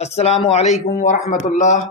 السلام علیکم ورحمۃ اللہ۔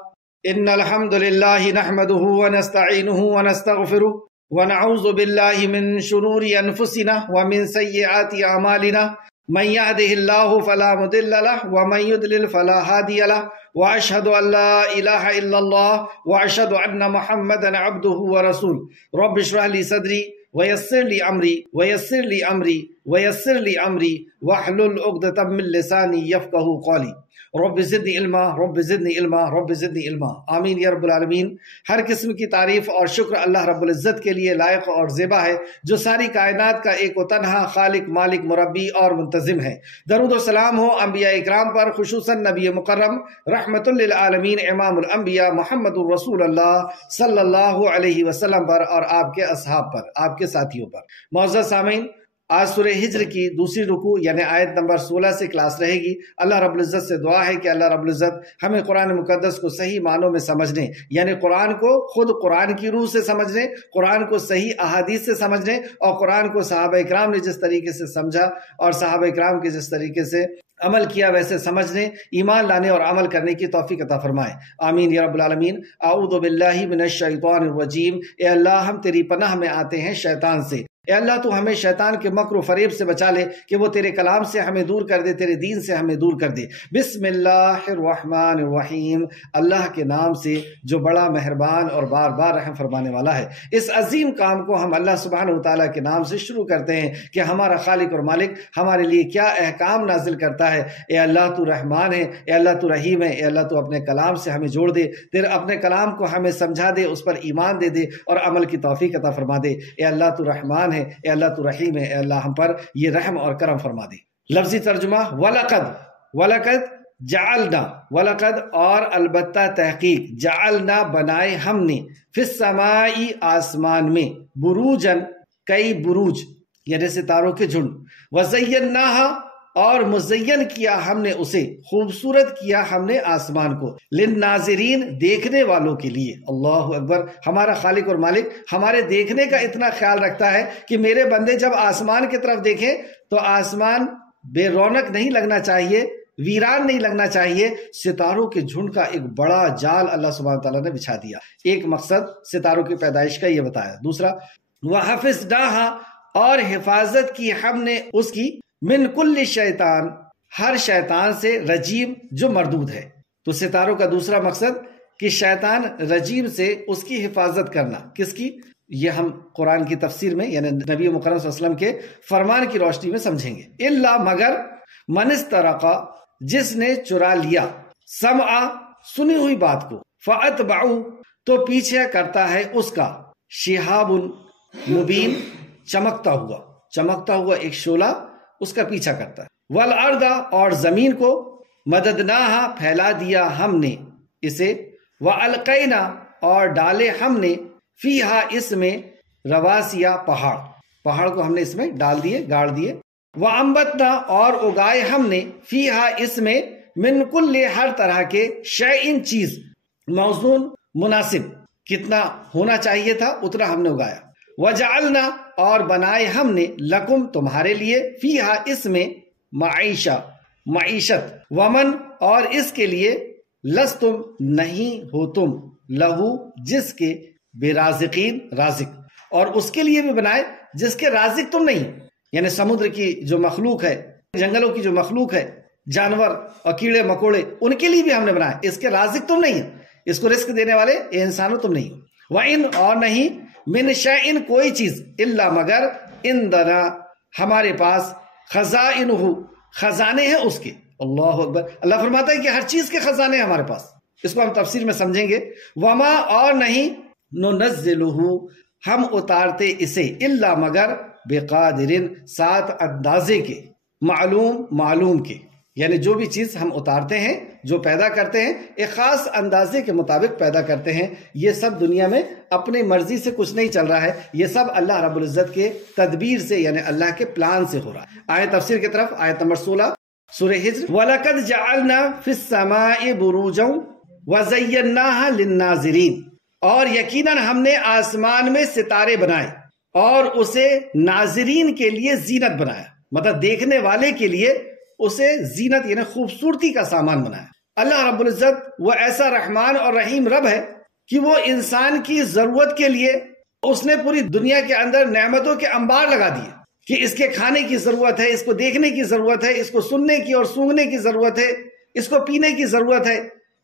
ان الحمد للہ نحمده ونستعینه ونستغفره ونعوذ باللہ من شرور انفسنا ومن سیئات اعمالنا من يهده الله فلا مضل له ومن يضلل فلا هادي له واشهد ان لا اله الا الله واشهد ان محمدا عبده ورسوله رب اشرح لي صدري ويسر لي امري ويسر لي امري ويسر لي امري واحلل عقدة من لساني يفقهوا قولي رب زدنی علما رب زدنی علما رب زدنی علما آمین یا رب العالمین۔ ہر قسم کی تعریف اور شکر اللہ رب العزت کے لیے لائق اور زیبا ہے، جو ساری کائنات کا ایک و تنہا خالق، مالک، مربی اور منتظم ہے۔ درود و سلام ہو انبیاء اکرام پر، خصوصاً نبی مکرم رحمت للعالمین امام الانبیاء محمد الرسول اللہ صلی اللہ علیہ وسلم پر اور آپ کے اصحاب پر، آپ کے ساتھیوں پر۔ معزز سامعین، آج سورہ ہجر کی دوسری رکوع یعنی آیت نمبر 16 سے کلاس رہے گی۔ اللہ رب العزت سے دعا ہے کہ اللہ رب العزت ہمیں قرآن مقدس کو صحیح معنوں میں سمجھنے، یعنی قرآن کو خود قرآن کی روح سے سمجھنے، قرآن کو صحیح احادیث سے سمجھنے، اور قرآن کو صحابہ اکرام نے جس طریقے سے سمجھا اور صحابہ اکرام کے جس طریقے سے عمل کیا ویسے سمجھنے، ایمان لانے اور عمل کرنے کی توفیق عطا فرمائے، آمین یا رب العالمین۔ اعوذ باللہ من الشیطان الرجیم۔ اے اللہ، ہم تیری پناہ میں آتے ہیں شیطان سے۔ اے اللہ، تو ہمیں شیطان کے مکر و فریب سے بچا لے کہ وہ تیرے کلام سے ہمیں دور کر دے، تیرے دین سے ہمیں دور کر دے۔ بسم اللہ الرحمن الرحیم، اللہ کے نام سے جو بڑا مہربان اور بار بار رحم فرمانے والا ہے۔ اس عظیم کام کو ہم اللہ سبحانہ وتعالیٰ کے نام سے شروع کرتے ہیں کہ ہمارا خالق اور مالک ہمارے لیے کیا احکام نازل کرتا ہے۔ اے اللہ، تو رحمان ہے، اے اللہ تو رحیم ہے، اے اللہ تو اپنے کلام سے ہمیں جوڑ دے، تیرے اپنے کلام کو ہمیں سمجھا دے، اس پر ایمان دے دے اور عمل کی توفیق عطا فرما دے۔ اے اللہ تو رحمان ہے، اے اللہ تو رحیم ہے، اے اللہ ہم پر یہ رحم اور کرم فرما دے۔ لفظی ترجمہ، وَلَقَدْ جعلنا، وَلَقَدْ اور البتہ تحقیق، جعلنا بنائے ہم نے، فی السماء آسمان میں، بروجن کئی بروج یعنی ستاروں کے جھنڈ، وَزَيَّنَّاهَا اور مزین کیا ہم نے اسے، خوبصورت کیا ہم نے آسمان کو، للناظرین دیکھنے والوں کے لیے۔ اللہ اکبر۔ ہمارا خالق اور مالک ہمارے دیکھنے کا اتنا خیال رکھتا ہے کہ میرے بندے جب آسمان کی طرف دیکھیں تو آسمان بے رونق نہیں لگنا چاہیے، ویران نہیں لگنا چاہیے۔ ستاروں کے جھنڈ کا ایک بڑا جال اللہ سبحانہ تعالیٰ نے بچھا دیا۔ ایک مقصد ستاروں کی پیدائش کا یہ بتایا۔ دوسرا، وَحَفِظْنَاهَا اور حفاظت کی ہم نے اس کی، من کل شیطان ہر شیطان سے، رجیم جو مردود ہے۔ تو ستاروں کا دوسرا مقصد کہ شیطان رجیم سے اس کی حفاظت کرنا۔ کس کی؟ یہ ہم قرآن کی تفسیر میں یعنی نبی مکرم صلی اللہ علیہ وسلم کے فرمان کی روشنی میں سمجھیں گے۔ الا مگر، من استرقا جس نے چرا لیا، سمعا سنی ہوئی بات کو، فاتبعوا تو پیچھے کرتا ہے اس کا، شہاب مبین چمکتا ہوا ایک شعلہ اس کا پیچھا کرتا ہے۔ والارض اور زمین کو، مددناہا پھیلا دیا ہم نے اسے، والقینا اور ڈالے ہم نے، فیہا اس میں، رواسیا پہاڑ کو ہم نے اس میں ڈال دیے، گاڑ دیے۔ وانبتنا اور اگائے ہم نے، فیہا اس میں، من کل ہر طرح کے، شیئن چیز، موزون مناسب، کتنا ہونا چاہیے تھا اتنا ہم نے اگایا۔ وجعلنا اور بنائے ہم نے، لکم تمہارے لیے، فیہا اس میں، معیشت، ومن اور اس کے لیے، لستم نہیں ہو تم، لہو جس کے، برازقین رازق، اور اس کے لیے بھی بنائے جس کے رازق تم نہیں، یعنی سمندر کی جو مخلوق ہے، جنگلوں کی جو مخلوق ہے، جانور اور کیڑے مکوڑے، ان کے لیے بھی ہم نے بنائے، اس کے رازق تم نہیں، اس کو رزق دینے والے انسانوں تم نہیں۔ وَإِنْ اور نہیں، من شیئن کوئی چیز، الا مگر، عندنا ہمارے پاس، خزائنہ خزانے ہیں اس کے۔ اللہ اکبر۔ اللہ فرماتا ہے کہ ہر چیز کے خزانے ہیں ہمارے پاس۔ اس کو ہم تفسیر میں سمجھیں گے۔ وما اور نہیں، ننزلہ ہم اتارتے اسے، الا مگر، بقادرن ساتھ اندازے کے، معلوم کے، یعنی جو بھی چیز ہم اتارتے ہیں، جو پیدا کرتے ہیں، ایک خاص اندازے کے مطابق پیدا کرتے ہیں۔ یہ سب دنیا میں اپنی مرضی سے کچھ نہیں چل رہا ہے، یہ سب اللہ رب العزت کے تدبیر سے یعنی اللہ کے پلان سے ہو رہا ہے۔ آئے تفسیر کی طرف، آیت نمبر 16 سورہ ہجر۔ وَلَقَدْ جَعَلْنَا فِي السَّمَاءِ بُرُوجًا وَزَيَّنَّاهَا لِلنَّاظِرِينَ اور یقیناً ہم نے آسمان میں ستارے بنائے اور اسے ناظرین کے لیے زینت بنایا، مطلب دیکھنے والے کے لیے اسے زینت یعنی خوبصورتی کا سامان بنایا۔ اللہ رب العزت وہ ایسا رحمان اور رحیم رب ہے کہ وہ انسان کی ضرورت کے لیے اس نے پوری دنیا کے اندر نعمتوں کے انبار لگا دیے کہ اس کے کھانے کی ضرورت ہے، اس کو دیکھنے کی ضرورت ہے، اس کو سننے کی اور سونگنے کی ضرورت ہے، اس کو پینے کی ضرورت ہے،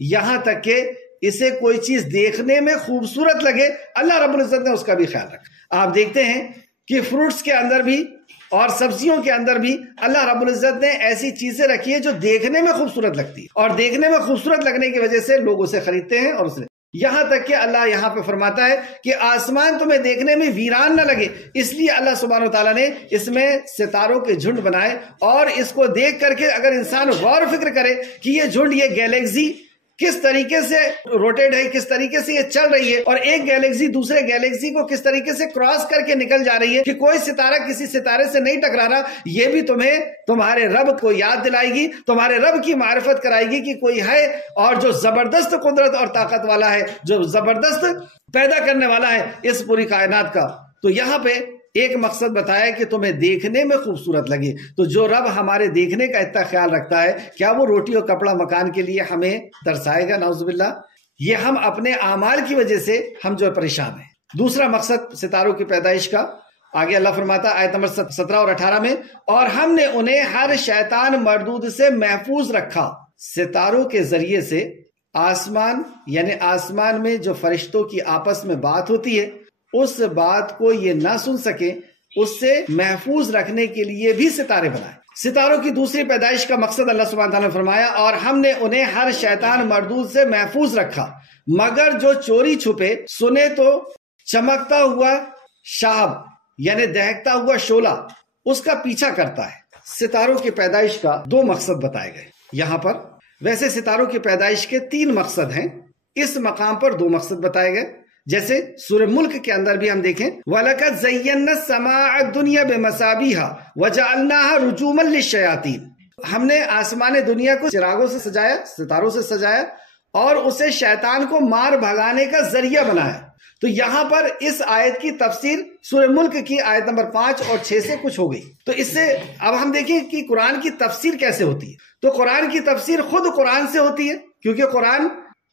یہاں تک کہ اسے کوئی چیز دیکھنے میں خوبصورت لگے اللہ رب العزت نے اس کا بھی خیال رکھا۔ آپ دیکھتے ہیں کہ فروٹس کے اندر بھی اور سبزیوں کے اندر بھی اللہ رب العزت نے ایسی چیزیں رکھی ہے جو دیکھنے میں خوبصورت لگتی ہے، اور دیکھنے میں خوبصورت لگنے کی وجہ سے لوگ اسے خریدتے ہیں، اور اسے یہاں تک کہ اللہ یہاں پہ فرماتا ہے کہ آسمان تمہیں دیکھنے میں ویران نہ لگے، اس لیے اللہ سبحانہ وتعالیٰ نے اس میں ستاروں کے جھنڈ بنائے، اور اس کو دیکھ کر کے اگر انسان غور و فکر کرے کہ یہ جھنڈ، یہ گیلیکسی کس طریقے سے روٹیٹ ہے، کس طریقے سے یہ چل رہی ہے، اور ایک گیلیکسی دوسرے گیلیکسی کو کس طریقے سے کراس کر کے نکل جا رہی ہے کہ کوئی ستارہ کسی ستارے سے نہیں ٹکرا رہا، یہ بھی تمہیں تمہارے رب کو یاد دلائے گی، تمہارے رب کی معرفت کرائے گی کہ کوئی ہے اور جو زبردست قدرت اور طاقت والا ہے، جو زبردست پیدا کرنے والا ہے اس پوری کائنات کا۔ تو یہاں پہ ایک مقصد بتایا کہ تمہیں دیکھنے میں خوبصورت لگے، تو جو رب ہمارے دیکھنے کا اتنا خیال رکھتا ہے، کیا وہ روٹی اور کپڑا مکان کے لیے ہمیں ترسائے گا؟ نعوذ باللہ، یہ ہم اپنے اعمال کی وجہ سے ہم جو پریشان ہیں۔ دوسرا مقصد ستاروں کی پیدائش کا، آگے اللہ فرماتا ہے آیت نمبر 17 اور 18 میں، اور ہم نے انہیں ہر شیطان مردود سے محفوظ رکھا۔ ستاروں کے ذریعے سے آسمان، یعنی آسمان میں جو فرشتوں کی آپس میں بات ہوتی ہے، اس بات کو یہ نہ سن سکے، اس سے محفوظ رکھنے کے لیے بھی ستارے بنائے۔ ستاروں کی دوسری پیدائش کا مقصد اللہ سبحانہ تعالیٰ نے فرمایا، اور ہم نے انہیں ہر شیطان مردود سے محفوظ رکھا، مگر جو چوری چھپے سنے تو چمکتا ہوا شہاب، یعنی دہکتا ہوا شعلہ اس کا پیچھا کرتا ہے۔ ستاروں کی پیدائش کا دو مقصد بتائے گئے یہاں پر۔ ویسے ستاروں کی پیدائش کے 3 مقصد ہیں، اس مقام پر 2 مقصد بتائے گئے۔ جیسے سورہ ملک کے اندر بھی ہم دیکھیں، وَلَقَدْ زَيَّنَّا السَّمَاءَ الدُّنْيَا بِمَصَابِيحَ وَجَعَلْنَاهَا رُجُومًا لِلشَّيَاطِينِ، ہم نے آسمان دنیا کو چراغوں سے سجایا، ستاروں سے سجایا، اور اسے شیطان کو مار بھگانے کا ذریعہ بنایا۔ تو یہاں پر اس آیت کی تفسیر سورہ ملک کی آیت نمبر 5 اور 6 سے کچھ ہو گئی۔ تو اس سے اب ہم دیکھیں کہ قرآن کی تفسیر کیسے ہوتی ہے۔ تو قرآن کی تفسیر خود قرآن سے ہوتی ہے، کیونکہ قرآن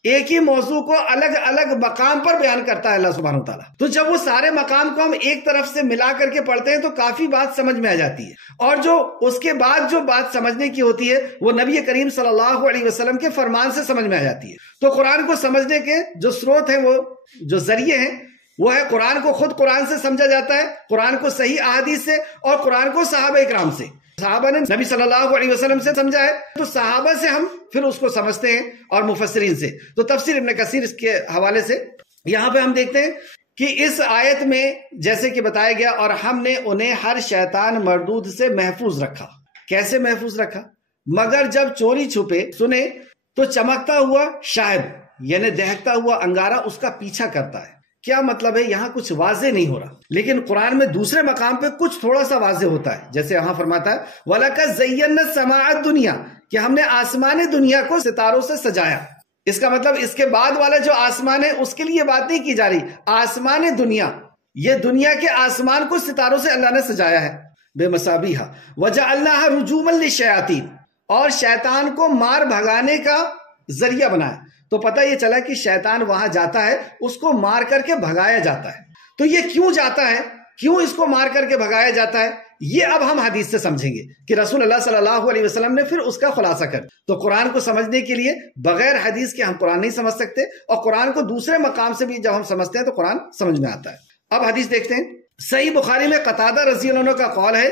ایک ہی موضوع کو الگ الگ مقام پر بیان کرتا ہے اللہ سبحانہ وتعالیٰ۔ تو جب وہ سارے مقام کو ہم ایک طرف سے ملا کر کے پڑھتے ہیں تو کافی بات سمجھ میں آ جاتی ہے، اور جو اس کے بعد جو بات سمجھنے کی ہوتی ہے وہ نبی کریم صلی اللہ علیہ وسلم کے فرمان سے سمجھ میں آ جاتی ہے۔ تو قرآن کو سمجھنے کے جو سروت ہیں، وہ جو ذریعے ہیں، وہ ہے قرآن کو خود قرآن سے سمجھا جاتا ہے، قرآن کو صحیح احادیث سے، اور قرآن کو صحابہ اکرام سے۔ صحابہ نے نبی صلی اللہ علیہ وسلم سے سمجھا ہے تو صحابہ سے ہم پھر اس کو سمجھتے ہیں، اور مفسرین سے۔ تو تفسیر ابن کثیر اس کے حوالے سے یہاں پہ ہم دیکھتے ہیں کہ اس آیت میں جیسے کہ بتایا گیا، اور ہم نے انہیں ہر شیطان مردود سے محفوظ رکھا۔ کیسے محفوظ رکھا؟ مگر جب چوری چھپے سنے تو چمکتا ہوا شاہد، یعنی دہکتا ہوا انگارہ اس کا پیچھا کرتا ہے۔ کیا مطلب ہے؟ یہاں کچھ واضح نہیں ہو رہا، لیکن قرآن میں دوسرے مقام پہ کچھ تھوڑا سا واضح ہوتا ہے، جیسے یہاں فرماتا ہے وَلَقَدْ زَيَّنَّا السَّمَاءَ الدُّنْيَا، کہ ہم نے آسمان دنیا کو ستاروں سے سجایا۔ اس کا مطلب اس کے بعد والا جو آسمان ہے اس کے لیے بات نہیں کی جا رہی، آسمان دنیا، یہ دنیا کے آسمان کو ستاروں سے اللہ نے سجایا ہے، بِمَصَابِيحَ وَجَعَلْنَاهَا رُجُومًا لِلشَّيَاطِينِ، اور شیطان کو مار بھگانے کا ذریعہ بنایا۔ تو پتہ یہ چلا کہ شیطان وہاں جاتا ہے، اس کو مار کر کے بھگایا جاتا ہے۔ تو یہ کیوں جاتا ہے، کیوں اس کو مار کر کے بھگایا جاتا ہے، یہ اب ہم حدیث سے سمجھیں گے کہ رسول اللہ صلی اللہ علیہ وسلم نے پھر اس کا خلاصہ کر۔ تو قرآن کو سمجھنے کے لیے بغیر حدیث کے ہم قرآن نہیں سمجھ سکتے، اور قرآن کو دوسرے مقام سے بھی جب ہم سمجھتے ہیں تو قرآن سمجھ میں آتا ہے۔ اب حدیث دیکھتے ہیں۔ صحیح بخاری میں قتادہ رضی اللہ عنہ کا قول ہے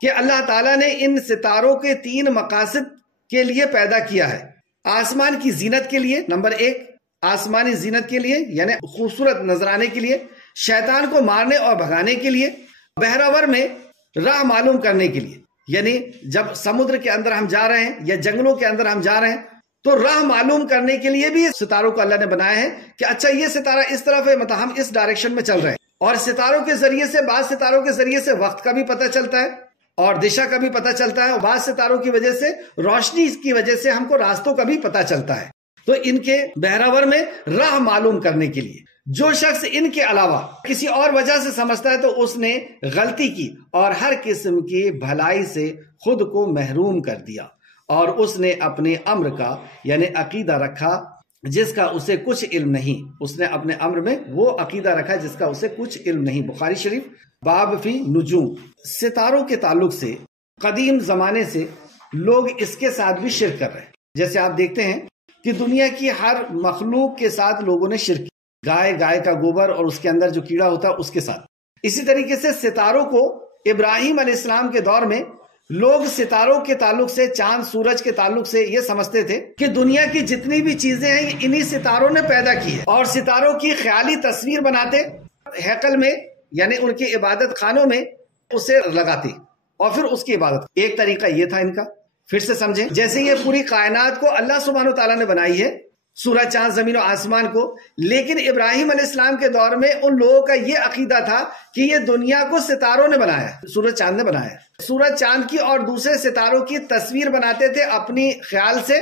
کہ اللہ تعالیٰ نے ان ستاروں کے 3 مقاصد کے لیے پیدا کیا ہے۔ آسمان کی زینت کے لیے، نمبر 1 آسمانی زینت کے لیے، یعنی خوبصورت نظر آنے کے لیے، شیطان کو مارنے اور بھگانے کے لیے، بحراور میں راہ معلوم کرنے کے لیے، یعنی جب سمندر کے اندر ہم جا رہے ہیں یا جنگلوں کے اندر ہم جا رہے ہیں تو راہ معلوم کرنے کے لیے بھی ستاروں کو اللہ نے بنایا ہے کہ اچھا یہ ستارہ اس طرف ہے، مطلب ہم اس ڈائریکشن میں چل رہے ہیں۔ اور ستاروں کے ذریعے سے، بعض ستاروں کے ذریعے سے وقت کا بھی پتہ چلتا ہے اور دشا کا بھی پتہ چلتا ہے، اور بعض ستاروں کی وجہ سے، روشنی کی وجہ سے ہم کو راستوں کا بھی پتہ چلتا ہے۔ تو ان کے بحراور میں راہ معلوم کرنے کے لیے جو شخص ان کے علاوہ کسی اور وجہ سے سمجھتا ہے تو اس نے غلطی کی اور ہر قسم کی بھلائی سے خود کو محروم کر دیا، اور اس نے اپنے امر کا یعنی عقیدہ رکھا جس کا اسے کچھ علم نہیں. اس نے اپنے امر میں وہ عقیدہ رکھا جس کا اسے کچھ علم نہیں. بخاری شریف باب فی نجوم. ستاروں کے تعلق سے قدیم زمانے سے لوگ اس کے ساتھ بھی شرک کر رہے ہیں. جیسے آپ دیکھتے ہیں کہ دنیا کی ہر مخلوق کے ساتھ لوگوں نے شرک کیا. گائے کا گوبر اور اس کے اندر جو کیڑا ہوتا ہے اس کے ساتھ. اسی طریقے سے ستاروں کو ابراہیم علیہ السلام کے دور میں لوگ ستاروں کے تعلق سے چاند سورج کے تعلق سے یہ سمجھتے تھے کہ دنیا کی جتنی بھی چیزیں ہیں یہ انہی ستاروں نے پیدا کی ہے، اور ستاروں کی خیالی تصویر بناتے ہیکل میں یعنی ان کے عبادت خانوں میں اسے لگاتے اور پھر اس کی عبادت. ایک طریقہ یہ تھا ان کا. پھر سے سمجھیں، جیسے یہ پوری کائنات کو اللہ سبحانہ و تعالیٰ نے بنائی ہے، سورج چاند زمین و آسمان کو، لیکن ابراہیم علیہ السلام کے دور میں ان لوگوں کا یہ عقیدہ تھا کہ یہ دنیا کو ستاروں نے بنایا ہے، سورج چاند نے بنایا ہے. سورج چاند کی اور دوسرے ستاروں کی تصویر بناتے تھے اپنی خیال سے،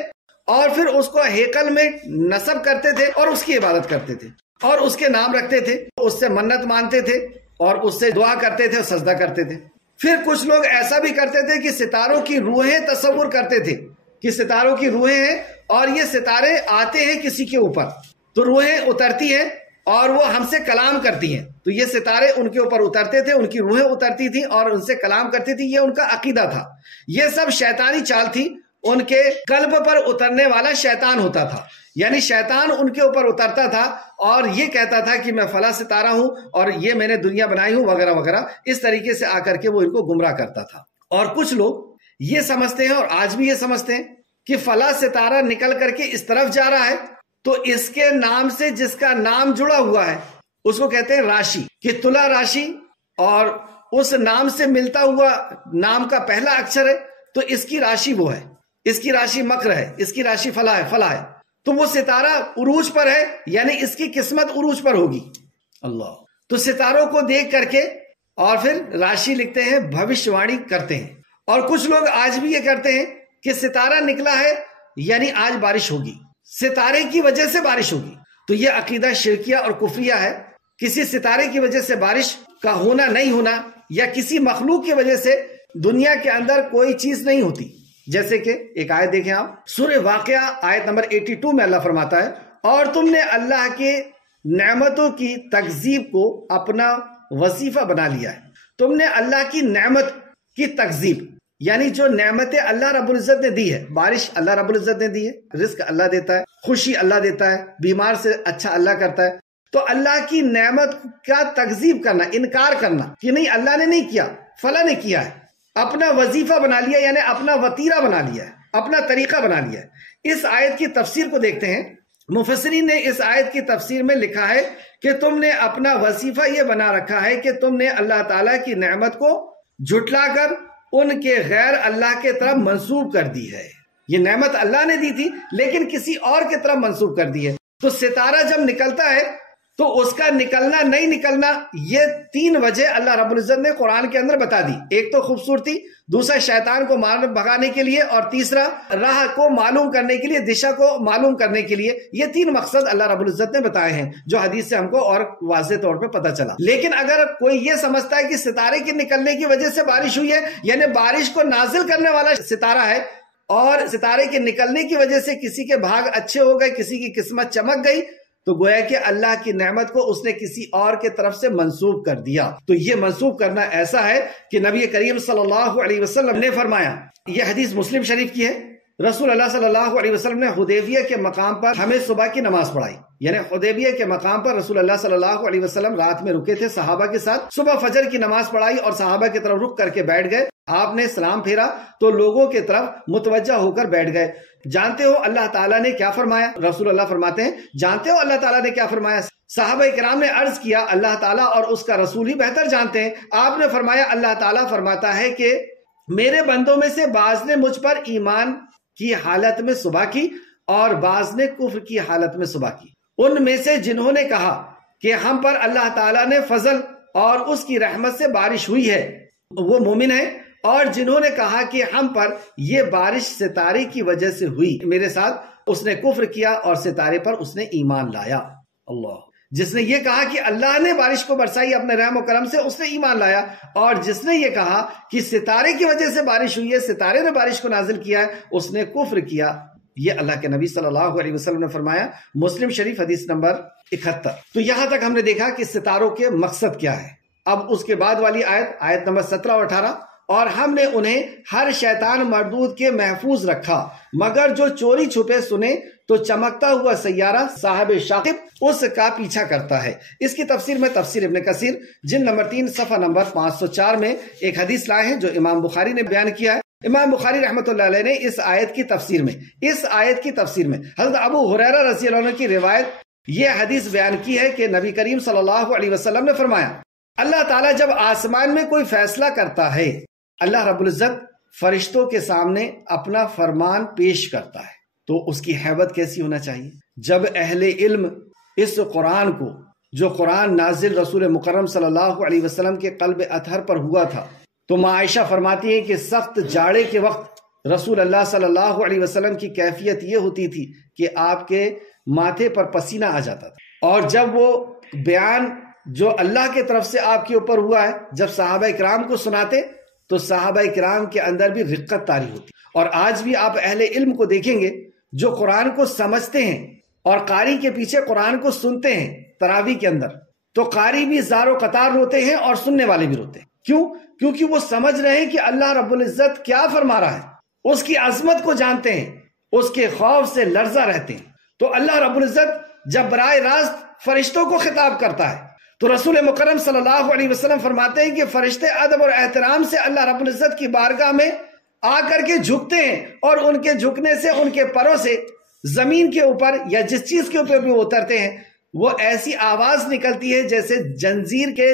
اور پھر اس کو ہیکل میں نصب کرتے تھے اور اس کی عبادت کرتے تھے اور اس کے نام رکھتے تھے، اس سے منت مانتے تھے اور اس سے دعا کرتے تھے اور سجدہ کرتے تھے. پھر کچھ لوگ ایسا بھی کرتے تھے کہ ستاروں کی روحیں تصور کرتے تھے کہ ستاروں کی روحیں ہیں اور یہ ستارے آتے ہیں کسی کے اوپر تو روحیں اترتی ہیں اور وہ ہم سے کلام کرتی ہیں. تو یہ ستارے ان کے اوپر اترتے تھے، ان کی روحیں اترتی تھیں اور ان سے کلام کرتی تھی. یہ ان کا عقیدہ تھا. یہ سب شیطانی چال تھی. ان کے قلب پر اترنے والا شیطان ہوتا تھا، یعنی شیطان ان کے اوپر اترتا تھا اور یہ کہتا تھا کہ میں فلاں ستارہ ہوں اور یہ میں نے دنیا بنائی ہوں وغیرہ وغیرہ. اس طریقے سے آ کر کے وہ ان کو گمراہ کرتا تھا. اور کچھ لوگ یہ سمجھتے ہیں اور آج بھی یہ سمجھتے ہیں کہ فلاں ستارہ نکل کر کے اس طرف جا رہا ہے تو اس کے نام سے جس کا نام جڑا ہوا ہے اس کو کہتے ہیں راشی، کہ تلا راشی، اور اس نام سے ملتا ہوا نام کا پہلا اکشر ہے تو اس کی راشی وہ ہے، اس کی راشی مکر ہے، اس کی راشی فلاں ہے فلاں ہے. تو وہ ستارہ عروج پر ہے یعنی اس کی قسمت عروج پر ہوگی. اللہ. تو ستاروں کو دیکھ کر کے اور پھر راشی لکھتے ہیں، بھوشیوانی کرتے ہیں. اور کچھ لوگ آج بھی یہ کرتے ہیں کہ ستارہ نکلا ہے یعنی آج بارش ہوگی، ستارے کی وجہ سے بارش ہوگی. تو یہ عقیدہ شرکیہ اور کفریہ ہے. کسی ستارے کی وجہ سے بارش کا ہونا نہیں ہونا یا کسی مخلوق کی وجہ سے دنیا کے اندر کوئی چیز نہیں ہوتی. جیسے کہ ایک آیت دیکھیں آپ، سورہ واقعہ آیت نمبر 82 میں اللہ فرماتا ہے، اور تم نے اللہ کے نعمتوں کی تکذیب کو اپنا وظیفہ بنا لیا ہے. تم نے اللہ کی نعمت کی تکذیب یعنی جو نعمتیں اللہ رب العزت نے دی ہے، بارش اللہ رب العزت نے دی ہے، رزق اللہ دیتا ہے، خوشی اللہ دیتا ہے، بیمار سے اچھا اللہ کرتا ہے. تو اللہ کی نعمت کا تکذیب کرنا، انکار کرنا کہ نہیں اللہ نے نہیں کیا، فلاں نے کیا ہے، اپنا وظیفہ بنا لیا یعنی اپنا وتیرہ بنا لیا ہے، اپنا طریقہ بنا لیا ہے. اس آیت کی تفسیر کو دیکھتے ہیں. مفسرین نے اس آیت کی تفسیر میں لکھا ہے کہ تم نے اپنا وظیفہ یہ بنا رکھا ہے کہ تم نے اللہ تعالیٰ کی نعمت کو جھٹلا کر ان کے غیر اللہ کے طرف منسوب کر دی ہے. یہ نعمت اللہ نے دی تھی لیکن کسی اور کی طرف منسوب کر دی ہے. تو ستارہ جب نکلتا ہے تو اس کا نکلنا نہیں نکلنا، یہ 3 وجہ اللہ رب العزت نے قرآن کے اندر بتا دی. ایک تو خوبصورتی، دوسرا شیطان کو بھگانے کے لیے، اور تیسرا راہ کو معلوم کرنے کے لیے، دشا کو معلوم کرنے کے لیے. یہ 3 مقصد اللہ رب العزت نے بتائے ہیں جو حدیث سے ہم کو اور واضح طور پہ پتہ چلا. لیکن اگر کوئی یہ سمجھتا ہے کہ ستارے کے نکلنے کی وجہ سے بارش ہوئی ہے یعنی بارش کو نازل کرنے والا ستارہ ہے، اور ستارے کے نکلنے کی وجہ سے کسی کے بھاگ اچھے ہو گئے، کسی کی قسمت چمک گئی، تو گویا کہ اللہ کی نعمت کو اس نے کسی اور کے طرف سے منسوب کر دیا. تو یہ منسوب کرنا ایسا ہے کہ نبی کریم صلی اللہ علیہ وسلم نے فرمایا، یہ حدیث مسلم شریف کی ہے، رسول اللہ صلی اللہ علیہ وسلم نے حدیبیہ کے مقام پر ہمیں صبح کی نماز پڑھائی. یعنی حدیبیہ کے مقام پر رسول اللہ صلی اللہ علیہ وسلم رات میں رکے تھے صحابہ کے ساتھ، صبح فجر کی نماز پڑھائی اور صحابہ کی طرف رک کر کے بیٹھ گئے. آپ نے سلام پھیرا تو لوگوں کی طرف متوجہ ہو کر بیٹھ گئے. جانتے ہو اللہ تعالیٰ نے کیا فرمایا؟ رسول اللہ فرماتے ہیں، جانتے ہو اللہ تعالیٰ نے کیا فرمایا؟ صحابہ کرام نے عرض کیا، اللہ تعالیٰ اور اس کا رسول ہی بہتر جانتے ہیں. آپ نے فرمایا، اللہ تعالیٰ فرماتا ہے کہ میرے بندوں میں سے بعض نے مجھ پر ایمان کی حالت میں صبح کی اور بعض نے کفر کی حالت میں صبح کی. ان میں سے جنہوں نے کہا کہ ہم پر اللہ تعالیٰ نے فضل اور اس کی رحمت سے بارش ہوئی ہے وہ مومن ہیں، اور جنہوں نے کہا کہ ہم پر یہ بارش ستارے کی وجہ سے ہوئی، میرے ساتھ اس نے کفر کیا اور ستارے پر اس نے ایمان لایا. اللہ. جس نے یہ کہا کہ اللہ نے بارش کو برسائی اپنے رحم و کرم سے، اس نے ایمان لایا، اور جس نے یہ کہا کہ ستارے کی وجہ سے بارش ہوئی ہے، ستارے نے بارش کو نازل کیا ہے، اس نے کفر کیا۔ یہ اللہ کے نبی صلی اللہ علیہ وسلم نے فرمایا، مسلم شریف حدیث نمبر 71۔ تو یہاں تک ہم نے دیکھا کہ ستاروں کے مقصد کیا ہے۔ اب اس کے بعد والی آیت نمبر 17 اور 18، اور ہم نے انہیں ہر شیطان مردود کے محفوظ رکھا، مگر جو چوری چھپے سنے تو چمکتا ہوا سیارہ صاحب شاقب اس کا پیچھا کرتا ہے۔ اس کی تفسیر میں تفسیر ابن کثیر جلد نمبر 3 صفحہ نمبر 504 میں ایک حدیث لائے ہیں جو امام بخاری نے بیان کیا ہے۔ امام بخاری رحمۃ اللہ علیہ نے اس آیت کی تفسیر میں حضرت ابو ہریرہ رضی اللہ عنہ کی روایت یہ حدیث بیان کی ہے کہ نبی کریم صلی اللہ علیہ وسلم نے فرمایا، اللہ تعالیٰ جب آسمان میں کوئی فیصلہ کرتا ہے، اللہ رب العزت فرشتوں کے سامنے اپنا فرمان پیش کرتا ہے، تو اس کی حیبت کیسی ہونا چاہیے؟ جب اہل علم اس قرآن کو، جو قرآن نازل رسول مکرم صلی اللہ علیہ وسلم کے قلب اطہر پر ہوا تھا، تو ماں عائشہ فرماتی ہیں کہ سخت جاڑے کے وقت رسول اللہ صلی اللہ علیہ وسلم کی کیفیت یہ ہوتی تھی کہ آپ کے ماتھے پر پسینہ آ جاتا تھا، اور جب وہ بیان جو اللہ کی طرف سے آپ کے اوپر ہوا ہے جب صحابہ کرام کو سناتے تو صحابہ کرام کے اندر بھی رقت طاری ہوتی۔ اور آج بھی آپ اہل علم کو دیکھیں گے جو قرآن کو سمجھتے ہیں اور قاری کے پیچھے قرآن کو سنتے ہیں تراویح کے اندر، تو قاری بھی زار و قطار روتے ہیں اور سننے والے بھی روتے ہیں۔ کیوں؟ کیونکہ وہ سمجھ رہے ہیں کہ اللہ رب العزت کیا فرما رہا ہے، اس کی عظمت کو جانتے ہیں، اس کے خوف سے لرزہ رہتے ہیں۔ تو اللہ رب العزت جب براہ راست فرشتوں کو خطاب کرتا ہے تو رسول مکرم صلی اللہ علیہ وسلم فرماتے ہیں کہ فرشتے ادب اور احترام سے اللہ رب العزت کی بارگاہ میں آ کر کے جھکتے ہیں، اور ان کے جھکنے سے، ان کے پروں سے زمین کے اوپر یا جس چیز کے اوپر بھی وہ اترتے ہیں وہ ایسی آواز نکلتی ہے جیسے جنزیر کے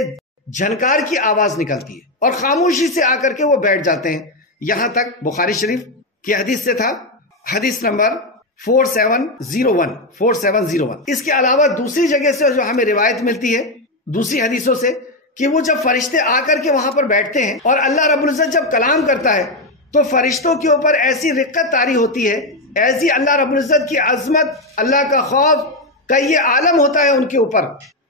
جھنکار کی آواز نکلتی ہے، اور خاموشی سے آ کر کے وہ بیٹھ جاتے ہیں۔ یہاں تک بخاری شریف کی حدیث سے تھا، حدیث نمبر 4701۔ اس کے علاوہ دوسری جگہ سے جو ہمیں روایت ملتی ہے دوسری حدیثوں سے کہ وہ جب فرشتے آ کر کے وہاں پر بیٹھتے ہیں اور اللہ رب العزت جب کلام کرتا ہے تو فرشتوں کے اوپر ایسی رقت طاری ہوتی ہے، ایسی اللہ رب العزت کی عظمت، اللہ کا خوف کا یہ عالم ہوتا ہے ان کے اوپر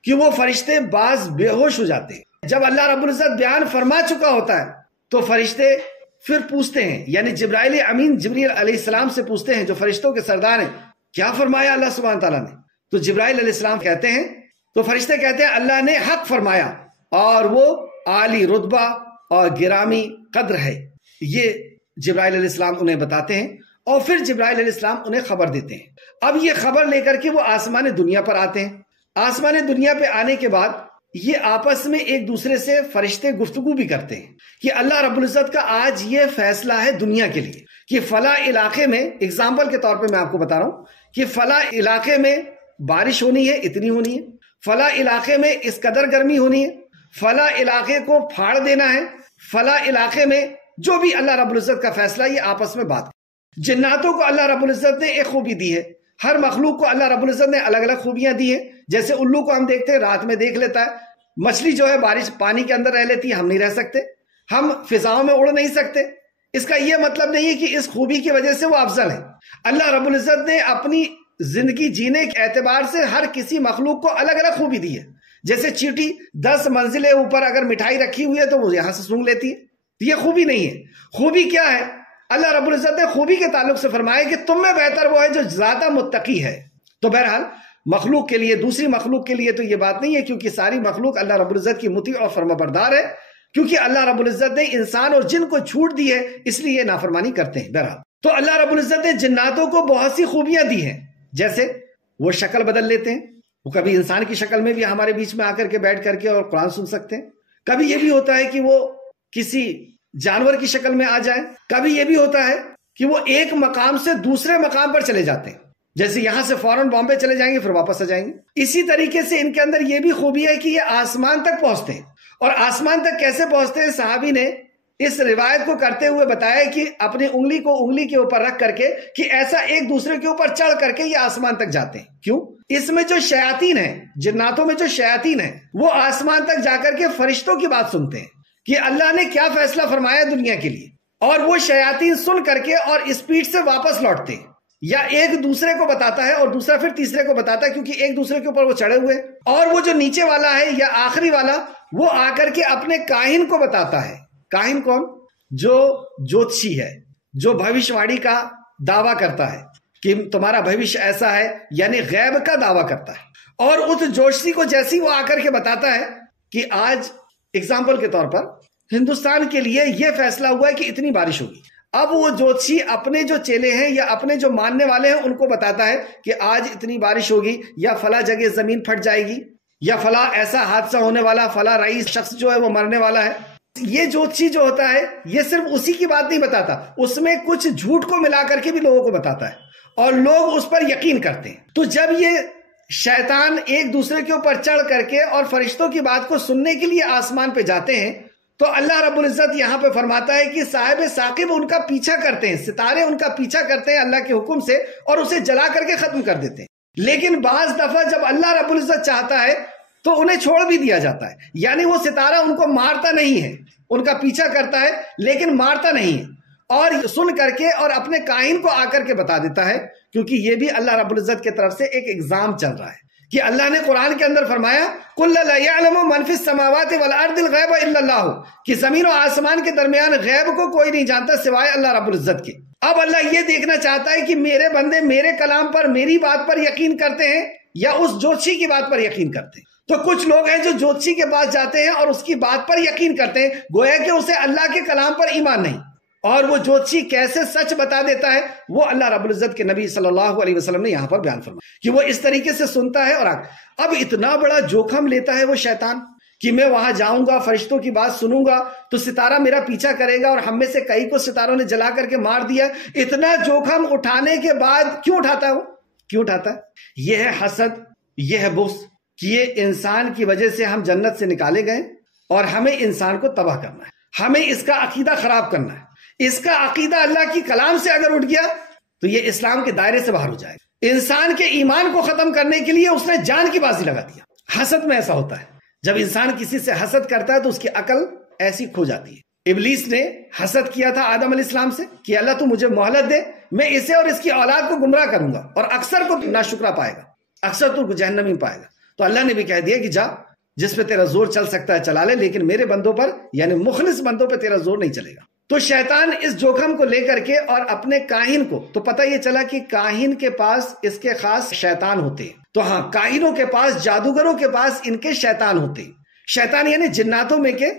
کہ وہ فرشتے بعض بے ہوش ہو جاتے ہیں۔ جب اللہ رب العزت بیان فرما چکا ہوتا ہے تو فرشتے پھر پوچھتے ہیں، یعنی جبرائیل امین جبریل علیہ السلام سے پوچھتے ہیں جو فرشتوں کے سردار ہیں، کیا فرمایا اللہ سبحانہ تعالیٰ نے؟ تو جبرائیل علیہ السلام کہتے ہیں، تو فرشتے کہتے ہیں اللہ نے حق فرمایا اور وہ عالی رتبہ اور گرامی قدر ہے۔ یہ جبرائیل علیہ السلام انہیں بتاتے ہیں، اور پھر جبرائیل علیہ السلام انہیں خبر دیتے ہیں۔ اب یہ خبر لے کر کے وہ آسمان دنیا پر آتے ہیں۔ آسمان دنیا پہ آنے کے بعد یہ آپس میں ایک دوسرے سے فرشتے گفتگو بھی کرتے ہیں کہ اللہ رب العزت کا آج یہ فیصلہ ہے دنیا کے لیے کہ فلاں علاقے میں، اگزامپل کے طور پہ میں آپ کو بتا رہا ہوں کہ فلاں علاقے میں بارش ہونی ہے، اتنی ہونی ہے، فلاں علاقے میں اس قدر گرمی ہونی ہے، فلاں علاقے کو پھاڑ دینا ہے، فلاں علاقے میں جو بھی اللہ رب العزت کا فیصلہ، یہ آپس میں بات۔ جناتوں کو اللہ رب العزت نے ایک خوبی دی ہے، ہر مخلوق کو اللہ رب العزت نے الگ الگ خوبیاں دی ہیں۔ جیسے الو کو ہم دیکھتے ہیں رات میں دیکھ لیتا ہے، مچھلی جو ہے بارش پانی کے اندر رہ لیتی ہے، ہم نہیں رہ سکتے، ہم فضاؤں میں اڑ نہیں سکتے۔ اس کا یہ مطلب نہیں ہے کہ اس خوبی کی وجہ سے وہ افضل ہے۔ اللہ رب العزت نے اپنی زندگی جینے کے اعتبار سے ہر کسی مخلوق کو الگ الگ خوبی دی ہے۔ جیسے چیٹی 10 منزلیں اوپر اگر مٹھائی رکھی ہوئی ہے تو وہ یہاں سے سونگھ لیتی ہے، یہ خوبی نہیں ہے۔ خوبی کیا ہے؟ اللہ رب العزت نے خوبی کے تعلق سے فرمایا کہ تم میں بہتر وہ ہے جو زیادہ متقی ہے۔ تو بہرحال مخلوق کے لیے، دوسری مخلوق کے لیے تو یہ بات نہیں ہے، کیونکہ ساری مخلوق اللہ رب العزت کی مطیع اور فرما بردار ہے، کیونکہ اللہ رب العزت نے انسان اور جن کو چھوٹ دی ہے، اس لیے یہ نافرمانی کرتے ہیں۔ بہرحال تو اللہ رب العزت نے جناتوں کو بہت سی خوبیاں دی ہیں، جیسے وہ شکل بدل لیتے ہیں، وہ کبھی انسان کی شکل میں بھی ہمارے بیچ میں آ کر کے بیٹھ کر کے اور قرآن سن سکتے ہیں، کبھی یہ بھی ہوتا ہے کہ وہ کسی جانور کی شکل میں آ جائیں، کبھی یہ بھی ہوتا ہے کہ وہ ایک مقام سے دوسرے مقام پر چلے جاتے ہیں، جیسے یہاں سے فوراً بامبے چلے جائیں گے پھر واپس آ جائیں گے۔ اسی طریقے سے ان کے اندر یہ بھی خوبی ہے کہ یہ آسمان تک پہنچتے ہیں، اور آسمان تک کیسے پہنچتے ہیں؟ صحابی نے اس روایت کو کرتے ہوئے بتایا کہ اپنی انگلی کو انگلی کے اوپر رکھ کر کے کہ ایسا ایک دوسرے کے اوپر چڑھ کر کے یہ آسمان تک جاتے ہیں۔ کیوں؟ اس میں جو شیاطین ہیں، جناتوں میں جو شیاطین ہیں، وہ آسمان تک جا کر کے فرشتوں کی بات سنتے ہیں کہ اللہ نے کیا فیصلہ فرمایا دنیا کے لیے، اور وہ شیاطین سن کر کے اور اسپیڈ سے واپس لوٹتے ہیں۔ یا ایک دوسرے کو بتاتا ہے اور دوسرا پھر تیسرے کو بتاتا ہے، کیونکہ ایک دوسرے کے اوپر وہ چڑھے ہوئے، اور وہ جو نیچے والا ہے یا آخری والا وہ آ کر کے اپنے کاہن کو بتاتا ہے۔ کاہن کون؟ جو جوتشی ہے، جو بھوشواڑی کا دعویٰ کرتا ہے کہ تمہارا بھوش ایسا ہے، یعنی غیب کا دعویٰ کرتا ہے۔ اور اس جوتشی کو جیسی وہ آ کر کے بتاتا ہے کہ آج اگزامپل کے طور پر ہندوستان کے لیے یہ فیصلہ ہوا ہے کہ اتنی بارش ہوگی، اب وہ جوتشی اپنے جو چیلے ہیں یا اپنے جو ماننے والے ہیں ان کو بتاتا ہے کہ آج اتنی بارش ہوگی، یا فلاں جگہ زمین پھٹ جائے گی، یا فلاں ایسا حادثہ ہونے والا، فلاں رئیس شخص جو ہے وہ مرنے والا ہے۔ یہ جوتشی جو ہوتا ہے یہ صرف اسی کی بات نہیں بتاتا، اس میں کچھ جھوٹ کو ملا کر کے بھی لوگوں کو بتاتا ہے اور لوگ اس پر یقین کرتے ہیں۔ تو جب یہ شیطان ایک دوسرے کے اوپر چڑھ کر کے اور فرشتوں کی بات کو سننے کے لیے آسمان پہ جاتے ہیں، تو اللہ رب العزت یہاں پہ فرماتا ہے کہ صاحب ثاقب ان کا پیچھا کرتے ہیں، ستارے ان کا پیچھا کرتے ہیں اللہ کے حکم سے اور اسے جلا کر کے ختم کر دیتے ہیں۔ لیکن بعض دفعہ جب اللہ رب العزت چاہتا ہے تو انہیں چھوڑ بھی دیا جاتا ہے، یعنی وہ ستارہ ان کو مارتا نہیں ہے، ان کا پیچھا کرتا ہے لیکن مارتا نہیں ہے، اور سن کر کے اور اپنے کاہن کو آ کر کے بتا دیتا ہے، کیونکہ یہ بھی اللہ رب العزت کی طرف سے ایک ایگزام چل رہا ہے کہ اللہ نے قرآن کے اندر فرمایا قُلْ لَا يَعْلَمُ مَنْ فِي السَّمَاوَاتِ وَالْأَرْضِ الْغَيْبَ إِلَّا اللَّهُ، کہ زمین و آسمان کے درمیان غیب کو کوئی نہیں جانتا سوائے اللہ رب العزت کے۔ اب اللہ یہ دیکھنا چاہتا ہے کہ میرے بندے میرے کلام پر، میری بات پر یقین کرتے ہیں یا اس جوتشی کی بات پر یقین کرتے ہیں۔ تو کچھ لوگ ہیں جو جوتشی کے پاس جاتے ہیں اور اس کی بات پر یقین کرتے ہیں، گویا کہ اسے اللہ کے کلام پر ایمان نہیں، اور وہ جوتشی کیسے سچ بتا دیتا ہے وہ اللہ رب العزت کے نبی صلی اللہ علیہ وسلم نے یہاں پر بیان فرمایا کہ وہ اس طریقے سے سنتا ہے اور اب اتنا بڑا جوخم لیتا ہے وہ شیطان کہ میں وہاں جاؤں گا، فرشتوں کی بات سنوں گا تو ستارہ میرا پیچھا کرے گا، اور ہم میں سے کئی کو ستاروں نے جلا کر کے مار دیا۔ اتنا جوخم اٹھانے کے بعد کیوں اٹھاتا ہے وہ؟ کیوں اٹھاتا ہے؟ یہ ہے حسد، یہ ہے بغض، کہ یہ انسان کی وجہ سے ہم جنت سے نکالے گئے اور ہمیں انسان کو تباہ کرنا ہے، ہمیں اس کا عقیدہ خراب کرنا ہے۔ اس کا عقیدہ اللہ کی کلام سے اگر اٹھ گیا تو یہ اسلام کے دائرے سے باہر ہو جائے گا۔ انسان کے ایمان کو ختم کرنے کے لیے اس نے جان کی بازی لگا دیا۔ حسد میں ایسا ہوتا ہے، جب انسان کسی سے حسد کرتا ہے تو اس کی عقل ایسی کھو جاتی ہے۔ ابلیس نے حسد کیا تھا آدم علیہ السلام سے کہ اللہ تو مجھے مہلت دے، میں اسے اور اس کی اولاد کو گمراہ کروں گا، اور اکثر کو ناشکرا پائے گا، اکثر تو جہنم میں پائے گا۔ تو اللہ نے بھی کہہ دیا کہ جا، جس پہ تیرا زور چل سکتا ہے چلا لے، لیکن میرے بندوں پر یعنی مخلص بندوں پہ تیرا زور نہیں چلے گا۔ تو شیطان اس جوخم کو لے کر کے اور اپنے کاہن کو، تو پتہ یہ چلا کہ کاہن کے پاس اس کے خاص شیطان ہوتے ہیں، تو ہاں کاہنوں کے پاس، جادوگروں کے پاس ان کے شیطان ہوتے ہیں۔ شیطان یعنی جناتوں میں کے،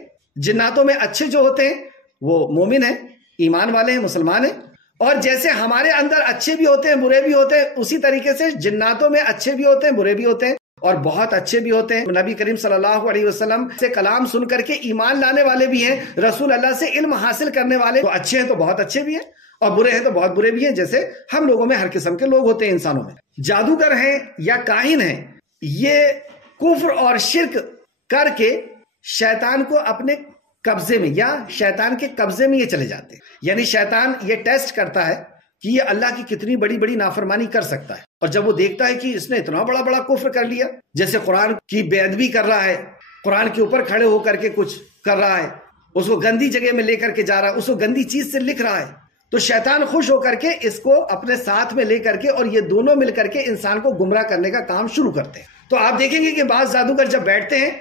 جناتوں میں اچھے جو ہوتے ہیں وہ مومن ہیں، ایمان والے ہیں، مسلمان ہیں، اور جیسے ہمارے اندر اچھے بھی ہوتے ہیں برے بھی ہوتے ہیں، اسی طریقے سے جناتوں میں اچھے بھی ہوتے ہیں برے بھی ہوتے ہیں اور بہت اچھے بھی ہوتے ہیں۔ نبی کریم صلی اللہ علیہ وسلم سے کلام سن کر کے ایمان لانے والے بھی ہیں، رسول اللہ سے علم حاصل کرنے والے تو اچھے ہیں تو بہت اچھے بھی ہیں، اور برے ہیں تو بہت برے بھی ہیں، جیسے ہم لوگوں میں ہر قسم کے لوگ ہوتے ہیں انسانوں میں۔ جادوگر ہیں یا کاہن ہیں، یہ کفر اور شرک کر کے شیطان کو اپنے قبضے میں یا شیطان کے قبضے میں یہ چلے جاتے ہیں۔ یعنی شیطان یہ ٹیسٹ کرتا ہے کہ یہ اللہ کی کتنی بڑی بڑی نافرمانی کر سکتا ہے، اور جب وہ دیکھتا ہے کہ اس نے اتنا بڑا بڑا کفر کر لیا، جیسے قرآن کی بے ادبی کر رہا ہے، قرآن کے اوپر کھڑے ہو کر کے کچھ کر رہا ہے، اس کو گندی جگہ میں لے کر کے جا رہا ہے، اس کو گندی چیز سے لکھ رہا ہے، تو شیطان خوش ہو کر کے اس کو اپنے ساتھ میں لے کر کے اور یہ دونوں مل کر کے انسان کو گمراہ کرنے کا کام شروع کرتے ہیں۔ تو آپ دیکھیں گے کہ بعض جادوگر جب بیٹھتے ہیں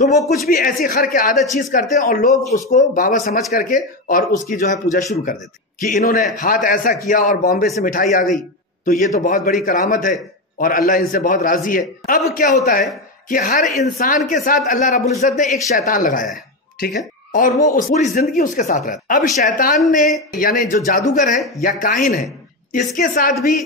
تو وہ کچھ بھی ایسی خرق عادت چیز کرتے ہیں اور لوگ اس کو بابا سمجھ کر کے اور اس کی جو ہے پوجا شروع کر دیتے ہیں کہ انہوں نے ہاتھ ایسا کیا اور بامبے سے مٹھائی آ گئی تو یہ تو بہت بڑی کرامت ہے اور اللہ ان سے بہت راضی ہے۔ اب کیا ہوتا ہے کہ ہر انسان کے ساتھ اللہ رب العزت نے ایک شیطان لگایا ہے، ٹھیک ہے، اور وہ اس پوری زندگی اس کے ساتھ رہتا ہے۔ اب شیطان نے یعنی جو جادوگر ہے یا کاہن ہے، اس کے ساتھ بھی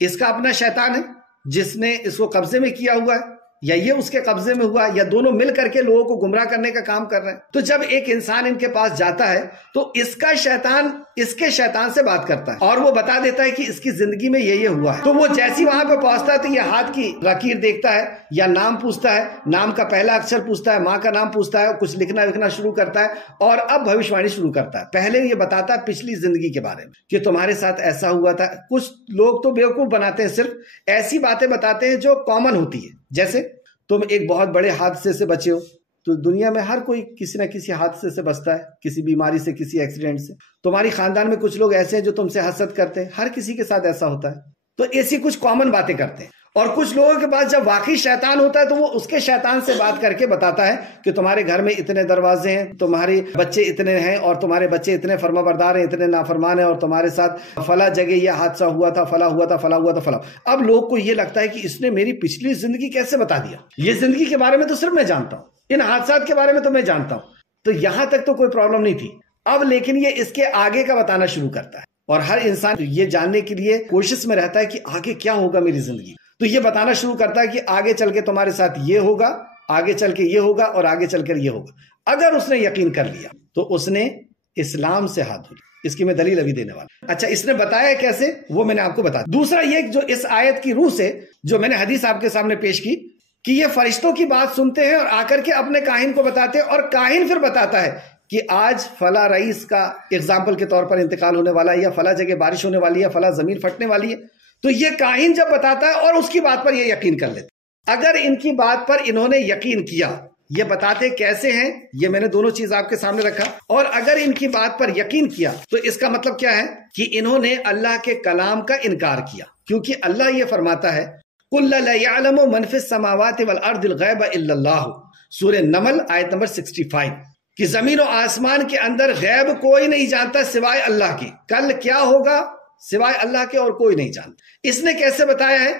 اس کا اپنا شیطان ہے جس نے اس کو قبضے میں کیا ہوا ہے، یا یہ اس کے قبضے میں ہوا، یا دونوں مل کر کے لوگوں کو گمراہ کرنے کا کام کر رہے ہیں۔ تو جب ایک انسان ان کے پاس جاتا ہے تو اس کا شیطان اس کے شیطان سے بات کرتا ہے اور وہ بتا دیتا ہے کہ اس کی زندگی میں یہ ہوا ہے۔ تو وہ جیسی وہاں پہ پہنچتا ہے تو یہ ہاتھ کی لکیر دیکھتا ہے یا نام پوچھتا ہے، نام کا پہلا اکشر پوچھتا ہے، ماں کا نام پوچھتا ہے، کچھ لکھنا وکھنا شروع کرتا ہے اور اب بھوشوانی شروع کرتا ہے۔ پہلے یہ بتاتا ہے پچھلی زندگی کے بارے میں کہ تمہارے ساتھ ایسا ہوا تھا۔ کچھ لوگ تو بیوقوف بناتے ہیں، صرف ایسی باتیں بتاتے ہیں جو کامن ہوتی ہے، جیسے تم ایک بہت بڑے حادثے سے بچے ہو، تو دنیا میں ہر کوئی کسی نہ کسی حادثے سے بچتا ہے، کسی بیماری سے، کسی ایکسیڈنٹ سے۔ تمہاری خاندان میں کچھ لوگ ایسے ہیں جو تم سے حسد کرتے ہیں، ہر کسی کے ساتھ ایسا ہوتا ہے۔ تو ایسی کچھ کامن باتیں کرتے ہیں. اور کچھ لوگوں کے پاس جب واقعی شیطان ہوتا ہے تو وہ اس کے شیطان سے بات کر کے بتاتا ہے کہ تمہارے گھر میں اتنے دروازے ہیں، تمہارے بچے اتنے ہیں، اور تمہارے بچے اتنے فرما بردار ہیں، اتنے نافرمان ہیں، اور تمہارے ساتھ فلاں جگہ یہ حادثہ ہوا تھا، فلاں ہوا تھا، فلاں ہوا تھا، فلاں. اب لوگ کو یہ لگتا ہے کہ اس نے میری پچھلی زندگی کیسے بتا دیا، یہ زندگی کے بارے میں تو صرف میں جانتا ہوں، ان حادثات کے بارے میں تو میں جانتا ہوں، تو یہاں تک تو کوئی پرابلم نہیں تھی. اب لیکن یہ اس کے آگے کا بتانا شروع کرتا ہے، اور ہر انسان یہ جاننے کے لیے کوشش میں رہتا ہے کہ آگے کیا ہوگا میری زندگی. تو یہ بتانا شروع کرتا ہے کہ آگے چل کے تمہارے ساتھ یہ ہوگا، آگے چل کے یہ ہوگا، اور آگے چل کر یہ ہوگا. اگر اس نے یقین کر لیا تو اس نے اسلام سے ہاتھ دھو لیا. اس کی میں دلیل ابھی دینے والا. اچھا، اس نے بتایا کیسے وہ میں نے آپ کو بتا. دوسرا یہ جو اس آیت کی روح سے جو میں نے حدیث آپ کے سامنے پیش کی کہ یہ فرشتوں کی بات سنتے ہیں اور آ کر کے اپنے کاہن کو بتاتے ہیں، اور کاہن پھر بتاتا ہے کہ آج فلاں رئیس کا اگزامپل کے طور پر انتقال ہونے والا ہے، یا فلاں جگہ بارش ہونے والی ہے، فلاں زمین پھٹنے والی ہے. تو یہ کاہن جب بتاتا ہے اور اس کی بات پر یہ یقین کر لیتے. اگر ان کی بات پر انہوں نے یقین کیا، یہ بتاتے کیسے ہیں یہ میں نے دونوں چیز آپ کے سامنے رکھا، اور اگر ان کی بات پر یقین کیا تو اس کا مطلب کیا ہے کہ انہوں نے اللہ کے کلام کا انکار کیا. کیونکہ اللہ یہ فرماتا ہے قُلْ لَا يَعْلَمُ مَنْ فِي السَّمَاوَاتِ وَالْأَرْضِ الْغَيْبَ إِلَّا اللَّهُ، سورہ نمل آیت نمبر 65، کہ زمین و آسمان کے اندر غیب کوئی نہیں جانتا سوائے اللہ کے. کل کیا ہوگا سوائے اللہ کے اور کوئی نہیں جانتا. اس نے کیسے بتایا ہے؟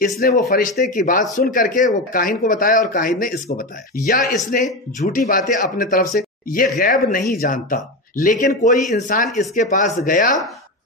اس نے وہ فرشتے کی بات سن کر کے وہ کاہن کو بتایا، اور کاہن نے اس کو بتایا، یا اس نے جھوٹی باتیں اپنے طرف سے. یہ غیب نہیں جانتا، لیکن کوئی انسان اس کے پاس گیا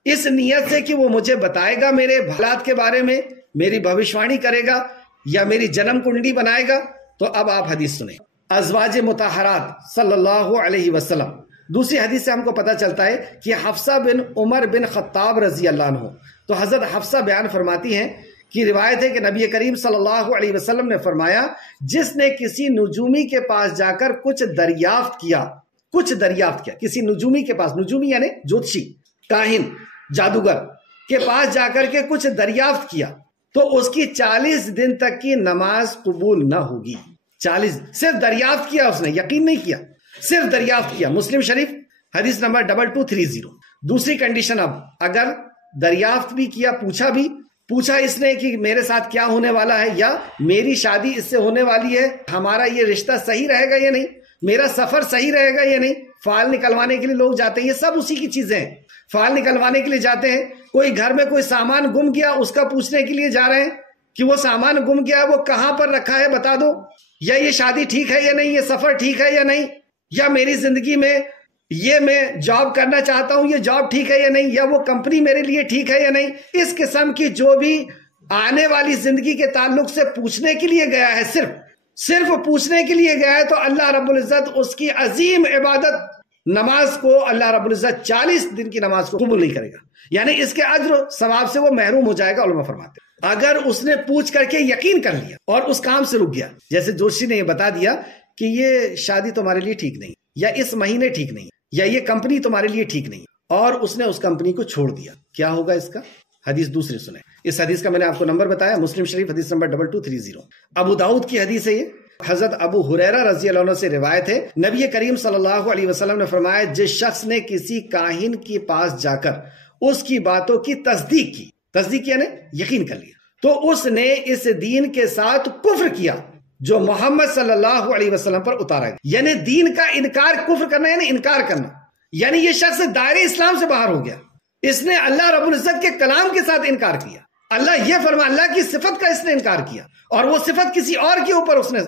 اس نیت سے کہ وہ مجھے بتائے گا میرے حالات کے بارے میں، میری بھوشوانی کرے گا، یا میری جنم کنڈی بنائے گا. تو اب آپ حدیث سنیں. ازواج مطہرات صلی اللہ علیہ وسلم. دوسری حدیث سے ہم کو پتہ چلتا ہے کہ حفصہ بن عمر بن خطاب رضی اللہ عنہ، تو حضرت حفصہ بیان فرماتی ہیں کہ روایت ہے کہ نبی کریم صلی اللہ علیہ وسلم نے فرمایا جس نے کسی نجومی کے پاس جا کر کچھ دریافت کیا کسی نجومی کے پاس، نجومی یعنی جوتشی، کاہن، جادوگر کے پاس جا کر کے کچھ دریافت کیا تو اس کی 40 دن تک کی نماز قبول نہ ہوگی. 40، صرف دریافت کیا، اس نے یقین نہیں کیا، صرف دریافت کیا. مسلم شریف حدیث نمبر 2230. دوسری کنڈیشن، اب اگر دریافت بھی کیا، پوچھا اس نے کہ میرے ساتھ کیا ہونے والا ہے، یا میری شادی اس سے ہونے والی ہے، ہمارا یہ رشتہ صحیح رہے گا یا نہیں، میرا سفر صحیح رہے گا یا نہیں. فال نکلوانے کے لیے لوگ جاتے ہیں، یہ سب اسی کی چیزیں ہیں. فال نکلوانے کے لیے جاتے ہیں، کوئی گھر میں کوئی سامان گم گیا اس کا پوچھنے کے لیے جا رہے ہیں کہ وہ سامان گم گیا وہ کہاں پر رکھا ہے بتا دو، یا یہ شادی ٹھیک ہے یا نہیں، یہ سفر ٹھیک ہے یا نہیں، یا میری زندگی میں یہ میں جاب کرنا چاہتا ہوں، یہ جاب ٹھیک ہے یا نہیں، یا وہ کمپنی میرے لیے ٹھیک ہے یا نہیں. اس قسم کی جو بھی آنے والی زندگی کے تعلق سے پوچھنے کے لیے گیا ہے، صرف پوچھنے کے لیے گیا ہے، تو اللہ رب العزت اس کی عظیم عبادت نماز کو، اللہ رب العزت 40 دن کی نماز کو قبول نہیں کرے گا. یعنی اس کے اجر و ثواب سے وہ محروم ہو جائے گا. علماء فرماتے ہیں اگر اس نے پوچھ کر کے یقین کر لیا اور اس کام سے رک گیا، جیسے جوشی نے یہ بتا دیا کہ یہ شادی تمہارے لیے ٹھیک نہیں، یا اس مہینے ٹھیک نہیں، یا یہ کمپنی تمہارے لیے ٹھیک نہیں، اور اس نے اس کمپنی کو چھوڑ دیا، کیا ہوگا اس کا؟ حدیث دوسری سنیں. اس حدیث کا میں نے آپ کو نمبر بتایا، مسلم شریف حدیث نمبر 2230. ابو داؤد کی حدیث ہے یہ. حضرت ابو ہریرہ رضی اللہ عنہ سے روایت ہے، نبی کریم صلی اللہ علیہ وسلم نے فرمایا جس شخص نے کسی کاہن کے پاس جا کر اس کی باتوں کی تصدیق یعنی یقین کر لیا، تو اس نے اس دین کے ساتھ کفر کیا جو محمد صلی اللہ علیہ وسلم پر اتارا گیا. یعنی دین کا انکار، کفر کرنا یعنی انکار کرنا، یعنی یہ شخص دائرے اسلام سے باہر ہو گیا. اس نے اللہ رب العزت کے کلام کے ساتھ انکار کیا. اللہ یہ فرما، اللہ کی صفت کا اس نے انکار کیا، اور وہ صفت کسی اور کے اوپر اس نے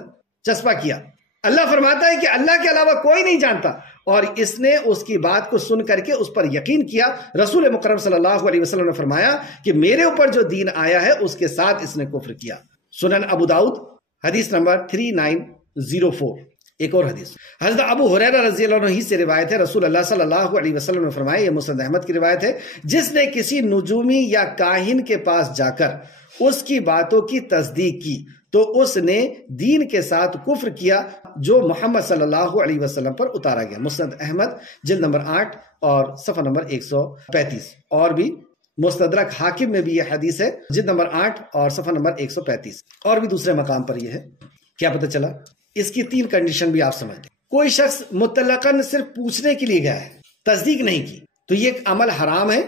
چسپا کیا. اللہ فرماتا ہے کہ اللہ کے علاوہ کوئی نہیں جانتا، اور اس نے اس کی بات کو سن کر کے اس پر یقین کیا. رسول مکرم صلی اللہ علیہ وسلم نے فرمایا کہ میرے اوپر جو دین آیا ہے اس کے ساتھ اس نے کفر کیا. سنن ابو داؤد حدیث نمبر 3904. ایک اور حدیث حضرت ابو ہریرہ رضی اللہ عنہ سے روایت ہے، رسول اللہ صلی اللہ علیہ وسلم نے فرمایا، یہ مسند احمد کی روایت ہے، جس نے کسی نجومی یا کاہن کے پاس جا کر اس کی باتوں کی تصدیق کی تو اس نے دین کے ساتھ کفر کیا جو محمد صلی اللہ علیہ وسلم پر اتارا گیا. مسند احمد جلد نمبر 8 اور صفحہ نمبر 135. اور بھی مستدرک حاکم میں بھی یہ حدیث ہے، جلد نمبر 8 اور صفحہ نمبر 135. اور بھی دوسرے مقام پر یہ ہے. کیا پتہ چلا؟ اس کی 3 کنڈیشن بھی آپ سمجھ لیں. کوئی شخص مطلقاً صرف پوچھنے کے لیے گیا ہے، تصدیق نہیں کی، تو یہ عمل حرام ہے،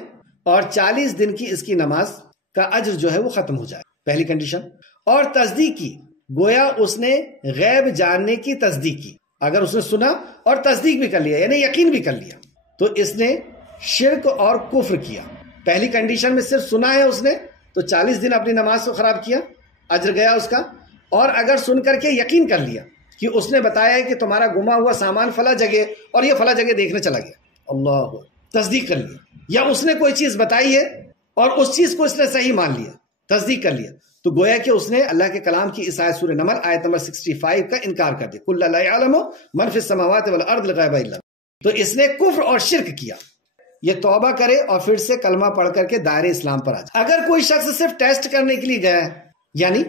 اور 40 دن کی اس کی نماز کا اجر جو ہے وہ ختم ہو جائے، پہلی کنڈیشن۔ اور تصدیق کی، گویا اس نے غیب جاننے کی تصدیق کی، اگر اس نے سنا اور تصدیق بھی کر لیا یعنی یقین بھی کر لیا تو اس نے شرک اور کفر کیا۔ پہلی کنڈیشن میں صرف سنا ہے اس نے تو 40 دن اپنی نماز کو خراب کیا، اجر گیا اس کا۔ اور اگر سن کر کے یقین کر لیا کہ اس نے بتایا ہے کہ تمہارا گما ہوا سامان فلاں جگہ اور یہ فلاں جگہ دیکھنے چلا گیا، اللہ، تصدیق کر لیا، یا اس نے کوئی چیز بتائی ہے اور اس چیز کو اس نے صحیح مان لیا، تصدیق کر لیا، تو گویا کہ اس نے اللہ کے کلام کی اس آیت سورہ نمل آیت نمبر 65 کا انکار کر دیا، قُلْ لَا يَعْلَمُ مَنْ فِي السَّمَاوَاتِ وَالْأَرْضِ الْغَيْبَ إِلَّا اللَّهُ، تو اس نے کفر اور شرک کیا۔ یہ توبہ کرے اور پھر سے کلمہ پڑھ کر کے دائرے اسلام پر آ جائے۔ اگر کوئی شخص صرف ٹیسٹ کرنے کے لیے گیا ہے، یعنی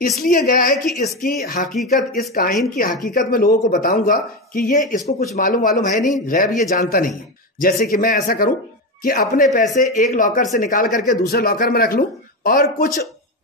اس لیے گیا ہے کہ اس کی حقیقت، اس کاہن کی حقیقت میں لوگوں کو بتاؤں گا کہ یہ اس کو کچھ معلوم ہے نہیں، غیب یہ جانتا نہیں ہے، جیسے کہ میں ایسا کروں کہ اپنے پیسے ایک لاکر سے نکال کر کے دوسرے لاکر میں رکھ لوں اور کچھ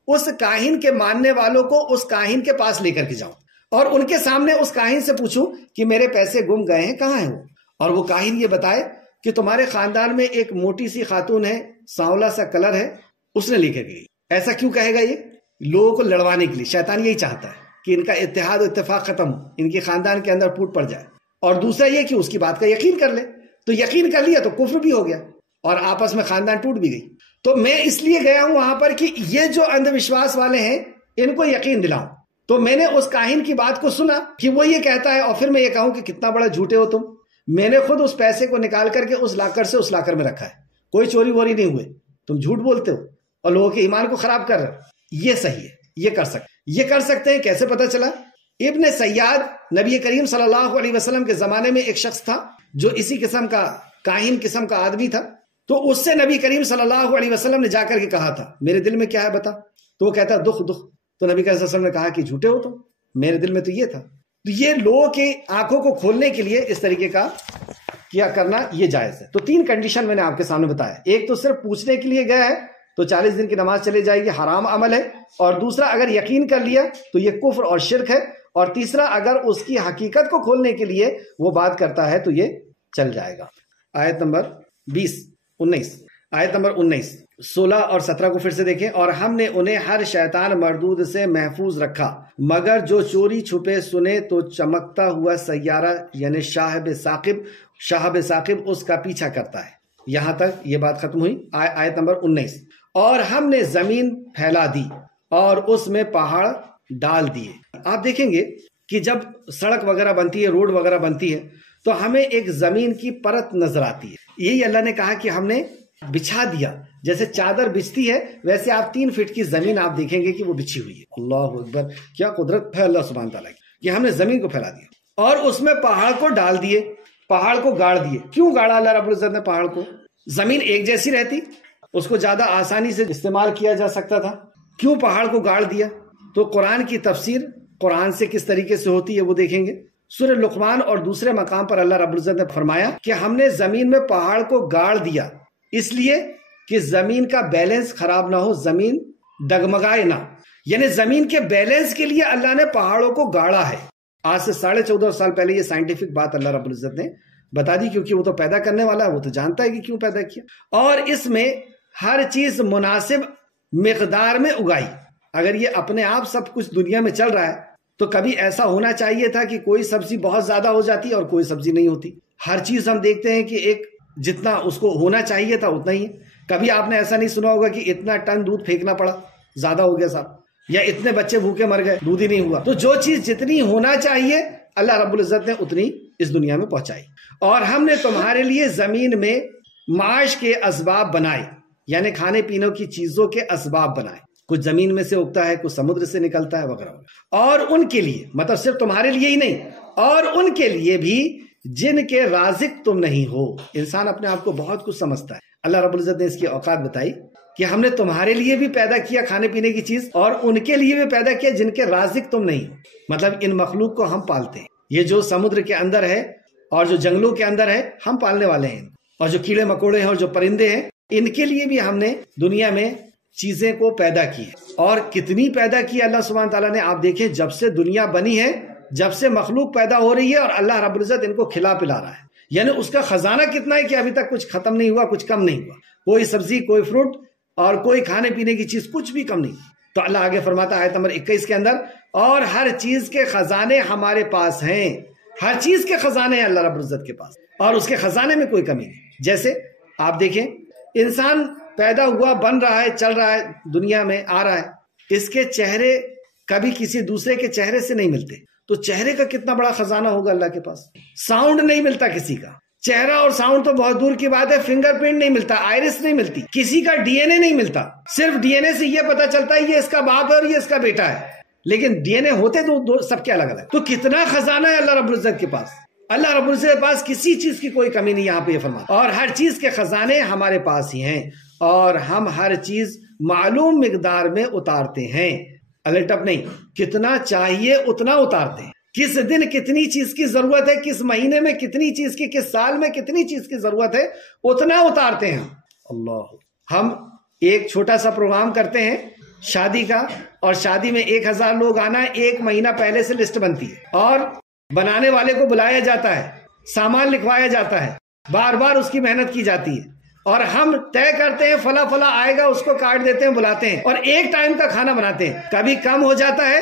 اس کاہن کے ماننے والوں کو اس کاہن کے پاس لے کر کے جاؤں اور ان کے سامنے اس کاہن سے پوچھوں کہ میرے پیسے گم گئے ہیں، کہاں ہیں وہ، اور وہ کاہن یہ بتائے کہ تمہارے خاندان میں ایک موٹی سی خاتون ہے، سانولا سا کلر ہے، اس نے لے کر گئی۔ ایسا کیوں کہے گا؟ یہ لوگوں کو لڑوانے کے لیے، شیطان یہی چاہتا ہے کہ ان کا اتحاد و اتفاق ختم ہو، ان کے خاندان کے اندر پھوٹ پڑ جائے، اور دوسرا یہ کہ اس کی بات کا یقین کر لے، تو یقین کر لیا تو کفر بھی ہو گیا اور آپس میں خاندان ٹوٹ بھی گئی۔ تو میں اس لیے گیا ہوں وہاں پر کہ یہ جو اندھ وشواس والے ہیں ان کو یقین دلاؤں۔ تو میں نے اس کاہن کی بات کو سنا کہ وہ یہ کہتا ہے اور پھر میں یہ کہوں کہ کتنا بڑا جھوٹے ہو تم، میں نے خود اس پیسے کو نکال کر کے اس لاکر سے اس لاکر میں رکھا ہے، کوئی چوری ووری نہیں ہوئے، تم جھوٹ بولتے ہو اور لوگوں کے ایمان کو خراب کر رہے ہو۔ یہ صحیح ہے، یہ کر سکتے ہیں۔ کیسے پتہ چلا؟ ابن سیاد نبی کریم صلی اللہ علیہ وسلم کے زمانے میں ایک شخص تھا جو اسی قسم کا کاہن قسم کا آدمی تھا، تو اس سے نبی کریم صلی اللہ علیہ وسلم نے جا کر کے کہا تھا میرے دل میں کیا ہے بتا، تو وہ کہتا دکھ۔ تو نبی کریم صلی اللہ علیہ وسلم نے کہا کہ جھوٹے ہو تم، میرے دل میں تو یہ تھا۔ تو یہ لوگوں کی آنکھوں کو کھولنے کے لیے اس طریقے کا کیا کرنا یہ جائز ہے۔ تو 3 کنڈیشن میں نے آپ کے سامنے بتایا، ایک تو صرف پوچھنے کے لیے گیا ہے تو 40 دن کی نماز چلے جائے گی، حرام عمل ہے، اور دوسرا اگر یقین کر لیا تو یہ کفر اور شرک ہے، اور تیسرا اگر اس کی حقیقت کو کھولنے کے لیے وہ بات کرتا ہے تو یہ چل جائے گا۔ آیت نمبر 19 16 اور 17 کو پھر سے دیکھیں۔ اور ہم نے انہیں ہر شیطان مردود سے محفوظ رکھا، مگر جو چوری چھپے سنے تو چمکتا ہوا سیارہ یعنی شاہب ثاقب اس کا پیچھا کرتا ہے۔ یہاں تک یہ بات ختم ہوئی۔ آیت نمبر 19 اور ہم نے زمین پھیلا دی اور اس میں پہاڑ ڈال دیے۔ آپ دیکھیں گے کہ جب سڑک وغیرہ بنتی ہے، روڈ وغیرہ بنتی ہے، تو ہمیں ایک زمین کی پرت نظر آتی ہے۔ یہی اللہ نے کہا کہ ہم نے بچھا دیا، جیسے چادر بچھتی ہے ویسے آپ 3 فٹ کی زمین آپ دیکھیں گے کہ وہ بچھی ہوئی ہے۔ اللہ اکبر، کیا قدرت ہے اللہ سبحانہ تعالیٰ کی کہ ہم نے زمین کو پھیلا دیا اور اس میں پہاڑ کو ڈال دیے، پہاڑ کو گاڑ دیے۔ کیوں گاڑا اللہ رب العزت نے پہاڑ کو؟ زمین ایک جیسی رہتی، اس کو زیادہ آسانی سے استعمال کیا جا سکتا تھا، کیوں پہاڑ کو گاڑ دیا؟ تو قرآن کی تفسیر قرآن سے کس طریقے سے ہوتی ہے وہ دیکھیں گے۔ سورہ لقمان اور دوسرے مقام پر اللہ رب العزت نے فرمایا کہ ہم نے زمین میں پہاڑ کو گاڑ دیا اس لیے کہ زمین کا بیلنس خراب نہ ہو، زمین ڈگمگائے نہ، یعنی زمین کے بیلنس کے لیے اللہ نے پہاڑوں کو گاڑا ہے۔ آج سے 14.5 سال پہلے یہ سائنٹیفک بات اللہ رب العزت نے بتا دی، کیونکہ وہ تو پیدا کرنے والا ہے، وہ تو جانتا ہے کہ کیوں پیدا کیا، اور اس میں ہر چیز مناسب مقدار میں اگائی۔ اگر یہ اپنے آپ سب کچھ دنیا میں چل رہا ہے تو کبھی ایسا ہونا چاہیے تھا کہ کوئی سبزی بہت زیادہ ہو جاتی اور کوئی سبزی نہیں ہوتی۔ ہر چیز ہم دیکھتے ہیں کہ ایک جتنا اس کو ہونا چاہیے تھا اتنا ہی ہے۔ کبھی آپ نے ایسا نہیں سنا ہوگا کہ اتنا ٹن دودھ پھینکنا پڑا، زیادہ ہو گیا صاحب، یا اتنے بچے بھوکے مر گئے، دودھ ہی نہیں ہوا۔ تو جو چیز جتنی ہونا چاہیے اللہ رب العزت نے اتنی اس دنیا میں پہنچائی۔ اور ہم نے تمہارے لیے زمین میں معاش کے اسباب بنائے، یعنی کھانے پینے کی چیزوں کے اسباب بنائے، کچھ زمین میں سے اگتا ہے، کچھ سمندر سے نکلتا ہے وغیرہ۔ اور ان کے لیے، مطلب صرف تمہارے لیے ہی نہیں، اور ان کے لیے بھی جن کے رازق تم نہیں ہو۔ انسان اپنے آپ کو بہت کچھ سمجھتا ہے، اللہ رب العزت نے اس کی اوقات بتائی کہ ہم نے تمہارے لیے بھی پیدا کیا کھانے پینے کی چیز، اور ان کے لیے بھی پیدا کیا جن کے رازق تم نہیں ہو۔ مطلب ان مخلوق کو ہم پالتے ہیں، یہ جو سمندر کے اندر ہے اور جو جنگلوں کے اندر ہے ہم پالنے والے ہیں، اور جو کیڑے مکوڑے ہیں اور جو پرندے ہیں ان کے لیے بھی ہم نے دنیا میں چیزیں کو پیدا کی، اور کتنی پیدا کی اللہ سبحانہ تعالیٰ نے۔ آپ دیکھیں جب سے دنیا بنی ہے، جب سے مخلوق پیدا ہو رہی ہے، اور اللہ رب العزت ان کو کھلا پلا رہا ہے، یعنی اس کا خزانہ کتنا ہے کہ ابھی تک کچھ ختم نہیں ہوا، کچھ کم نہیں ہوا، کوئی سبزی کوئی فروٹ اور کوئی کھانے پینے کی چیز کچھ بھی کم نہیں. تو اللہ آگے فرماتا ہے آیت نمبر 21 کے اندر، اور ہر چیز کے خزانے ہمارے پاس ہیں. ہر چیز کے خزانے ہیں اللہ رب العزت کے پاس، اور اس کے خزانے میں کوئی کمی نہیں. جیسے آپ دیکھیں، انسان پیدا ہوا، بن رہا ہے، چل رہا ہے، دنیا میں آ رہا ہے، اس کے چہرے کبھی کسی دوسرے کے چہرے سے نہیں ملتے. تو چہرے کا کتنا بڑا خزانہ ہوگا اللہ کے پاس. ساؤنڈ نہیں ملتا کسی کا، چہرہ اور ساؤنڈ تو بہت دور کی بات ہے، فنگر پرنٹ نہیں ملتا، آئرس نہیں ملتی، کسی کا ڈی این اے نہیں ملتا. صرف ڈی این اے سے یہ پتا چلتا ہے یہ اس کا باپ ہے اور یہ اس کا بیٹا ہے، لیکن ڈی این اے ہوتے تو سب کے الگ الگ. تو کتنا خزانہ ہے اللہ رب العزت کے پاس. اللہ رب العزت کے پاس کسی چیز کی کوئی کمی نہیں. یہاں پہ یہ فرماتا، اور ہر چیز کے خزانے ہمارے پاس ہی ہیں، اور ہم ہر چیز معلوم مقدار میں اتارتے ہیں. الٹ اپ نہیں، کتنا چاہیے اتنا اتارتے ہیں. کس دن کتنی چیز کی ضرورت ہے، کس مہینے میں کتنی چیز کی، کس سال میں کتنی چیز کی ضرورت ہے، اتنا اتارتے ہیں. اللہ، ہم ایک چھوٹا سا پروگرام کرتے ہیں شادی کا، اور شادی میں 1000 لوگ آنا ہے، 1 مہینہ پہلے سے لسٹ بنتی ہے، اور بنانے والے کو بلایا جاتا ہے، سامان لکھوایا جاتا ہے، بار بار اس کی محنت کی جاتی ہے، اور ہم طے کرتے ہیں فلاں فلاں آئے گا، اس کو کارڈ دیتے ہیں، بلاتے ہیں، اور ایک ٹائم کا کھانا بناتے ہیں. کبھی کم ہو جاتا ہے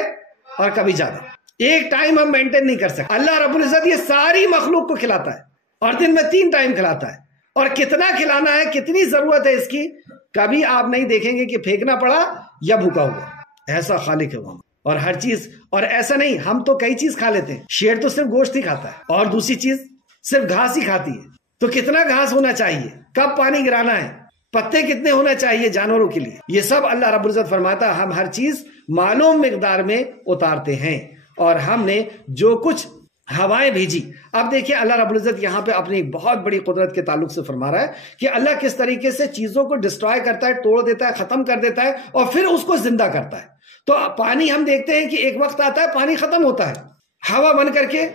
اور کبھی زیادہ. ایک ٹائم ہم مینٹین نہیں کر سکتے. اللہ رب العزت یہ ساری مخلوق کو کھلاتا ہے، اور دن میں 3 ٹائم کھلاتا ہے، اور کتنا کھلانا ہے، کتنی ضرورت ہے اس کی، کبھی آپ نہیں دیکھیں گے کہ پھینکنا پڑا یا بھوکا ہوا. ایسا خالق ہے وہ. اور ہر چیز، اور ایسا نہیں ہم تو کئی چیز کھا لیتے ہیں. شیر تو صرف گوشت ہی کھاتا ہے، اور دوسری چیز صرف گھاس ہی کھاتی ہے. تو کتنا گھاس ہونا چاہیے، کب پانی گرانا ہے، پتے کتنے ہونا چاہیے جانوروں کے لیے، یہ سب اللہ رب العزت فرماتا ہے ہم ہر چیز معلوم مقدار میں اتارتے ہیں. اور ہم نے جو کچھ ہوائیں بھیجی. اب دیکھیں اللہ رب العزت یہاں پہ اپنی ایک بہت بڑی قدرت کے تعلق سے فرما رہا ہے کہ اللہ کس طریقے سے چیزوں کو ڈسٹرائے کرتا ہے، توڑ دیتا ہے، ختم کر دیتا ہے، اور پھر اس کو زندہ کرتا ہے. تو پانی ہم دیکھتے ہیں کہ ایک وقت آتا ہے پانی ختم ہوتا ہے، ہوا بن کر کے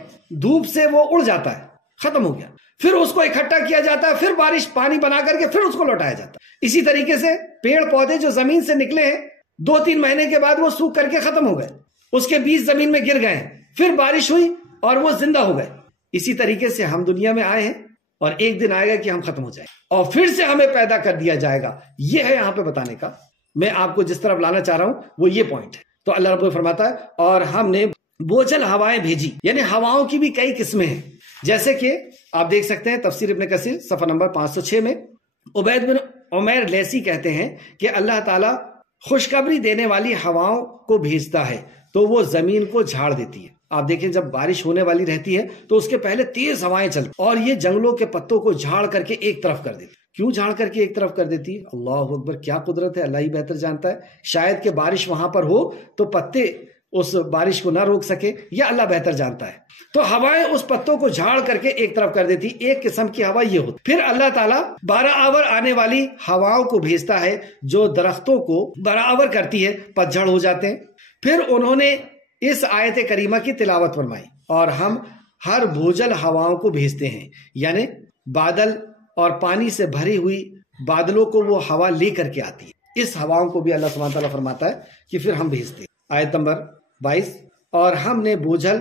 دھوپ سے وہ اڑ جاتا ہے، ختم ہو گیا. پھر اس کو اکٹھا کیا جاتا ہے، پھر بارش پانی بنا کر کے پھر اس کو لوٹایا جاتا ہے. اسی طریقے سے پیڑ پودے جو زمین سے نکلے ہیں 2-3 مہینے کے بعد وہ سوکھ کر کے ختم ہو گئے، اس کے بیج زمین میں گر گئے، پھر بارش ہوئی اور وہ زندہ ہو گئے. اسی طریقے سے ہم دنیا میں آئے ہیں، اور ایک دن آئے گا کہ ہم ختم ہو جائیں، اور پھر سے ہمیں پیدا کر دیا جائے گا. یہ ہے یہاں پہ بتانے کا، میں آپ کو جس طرف لانا چاہ رہا ہوں وہ یہ پوائنٹ ہے. تو اللہ رب فرماتا ہے اور ہم نے بوجھل ہوائیں بھیجی، یعنی ہواؤں کی بھی کئی قسمیں ہیں. جیسے کہ آپ دیکھ سکتے ہیں تفسیر ابن کثیر صفحہ نمبر 506 میں عبید بن عمیر لیسی کہتے ہیں کہ اللہ تعالیٰ خوشخبری دینے والی ہواؤں کو بھیجتا ہے تو وہ زمین کو جھاڑ دیتی ہے. آپ دیکھیں جب بارش ہونے والی رہتی ہے تو اس کے پہلے تیز ہوائیں چلتی اور یہ جنگلوں کے پتوں کو جھاڑ کر کے ایک طرف کر دیتی. کیوں جھاڑ کر کے ایک طرف کر دیتی ہے؟ اللہ اکبر، کیا قدرت ہے، اللہ ہی بہتر جانتا ہے. شاید کہ بارش وہاں پر ہو تو پتے اس بارش کو نہ روک سکے، یا اللہ بہتر جانتا ہے. تو ہوائیں اس پتوں کو جھاڑ کر کے ایک طرف کر دیتی. ایک قسم کی ہوا یہ ہوتی. پھر اللہ تعالیٰ 12 آور آنے والی ہواؤں کو بھیجتا ہے جو درختوں کو برابر کرتی ہے، پتجھڑ ہو جاتے ہیں. پھر انہوں نے اس آیت کریمہ کی تلاوت فرمائی، اور ہم ہر بوجھل ہواؤں کو بھیجتے ہیں، یعنی بادل اور پانی سے بھری ہوئی بادلوں کو وہ ہوا لے کر کے آتی ہے. اس ہواؤں کو بھی اللہ سبحانہ تعالیٰ فرماتا ہے کہ پھر ہم بھیجتے ہیں. آیت نمبر 22، اور ہم نے بوجھل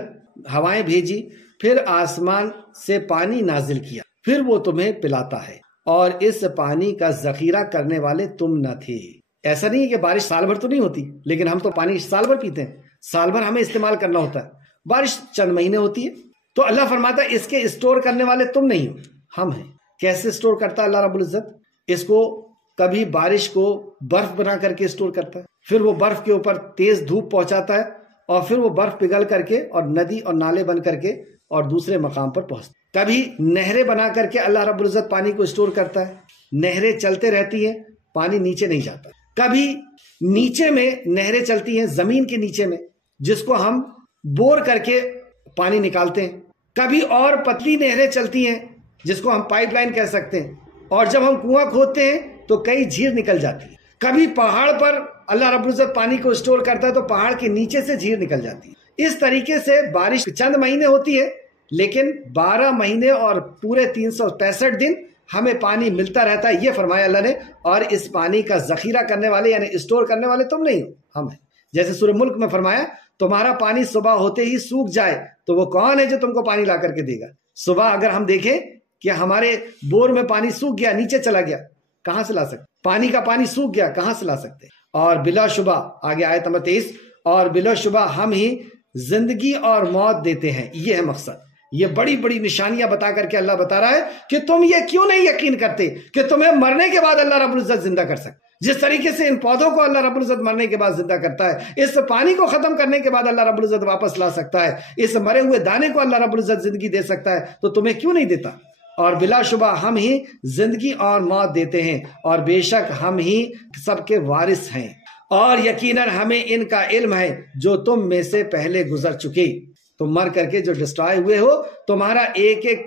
ہوائیں بھیجی، پھر آسمان سے پانی نازل کیا، پھر وہ تمہیں پلاتا ہے، اور اس پانی کا ذخیرہ کرنے والے تم نہ تھے. ایسا نہیں ہے کہ بارش سال بھر تو نہیں ہوتی، لیکن ہم تو پانی سال بھر پیتے ہیں، سال بھر ہمیں استعمال کرنا ہوتا ہے، بارش چند مہینے ہوتی ہے. تو اللہ فرماتا ہے اس کے اسٹور کرنے والے تم نہیں ہو، ہم ہیں. کیسے اسٹور کرتا ہے اللہ رب العزت؟ اس کو کبھی بارش کو برف بنا کر کے اسٹور کرتا ہے، پھر وہ برف کے اوپر تیز دھوپ پہنچاتا ہے، اور پھر وہ برف پگھل کر کے اور ندی اور نالے بن کر کے اور دوسرے مقام پر پہنچتا. کبھی نہریں بنا کر کے اللہ رب العزت پانی کو اسٹور کرتا ہے، نہریں چلتے رہتی ہیں، پانی نیچے نہیں جاتا. کبھی نیچے میں نہریں چلتی ہیں، زمین کے نیچے میں، جس کو ہم بور کر کے پانی نکالتے ہیں. کبھی اور پتلی نہریں چلتی ہیں جس کو ہم پائپ لائن کہہ سکتے ہیں، اور جب ہم کنواں کھودتے ہیں تو کئی جھیر نکل جاتی ہے. کبھی پہاڑ پر اللہ رب العزت پانی کو اسٹور کرتا ہے تو پہاڑ کے نیچے سے جھیر نکل جاتی ہے. اس طریقے سے بارش چند مہینے ہوتی ہے، لیکن 12 مہینے اور پورے 365 دن ہمیں پانی ملتا رہتا ہے. یہ فرمایا اللہ نے، اور اس پانی کا ذخیرہ کرنے والے یعنی اسٹور کرنے والے تم نہیں ہو، ہم ہیں. جیسے سورہ ملک میں فرمایا تمہارا پانی صبح ہوتے ہی سوکھ جائے تو وہ کون ہے جو تم کو پانی لا کر کے دے گا؟ صبح اگر ہم دیکھیں کہ ہمارے بور میں پانی سوکھ گیا، نیچے چلا گیا، کہاں سے لا سکتے؟ پانی کا پانی سوکھ گیا، کہاں سے لا سکتے؟ اور بلا شبہ آگے آیت نمبر 23، اور بلا شبہ ہم ہی زندگی اور موت دیتے ہیں۔ یہ ہے مقصد، یہ بڑی بڑی نشانیاں بتا کر کے اللہ بتا رہا ہے کہ تم یہ کیوں نہیں یقین کرتے کہ تمہیں مرنے کے بعد اللہ رب العزت زندہ کر سکتے؟ جس طریقے سے ان پودوں کو اللہ رب العزت مرنے کے بعد زندہ کرتا ہے، اس پانی کو ختم کرنے کے بعد اللہ رب العزت واپس لا سکتا ہے، اس مرے ہوئے دانے کو اللہ رب العزت زندگی دے سکتا ہے، تو تمہیں کیوں نہیں دیتا؟ اور بلا شبہ ہم ہی زندگی اور موت دیتے ہیں، اور بے شک ہم ہی سب کے وارث ہیں، اور یقیناً ہمیں ان کا علم ہے جو تم میں سے پہلے گزر چکے۔ تم مر کر کے جو ڈسٹرائے ہوئے ہو، تمہارا ایک ایک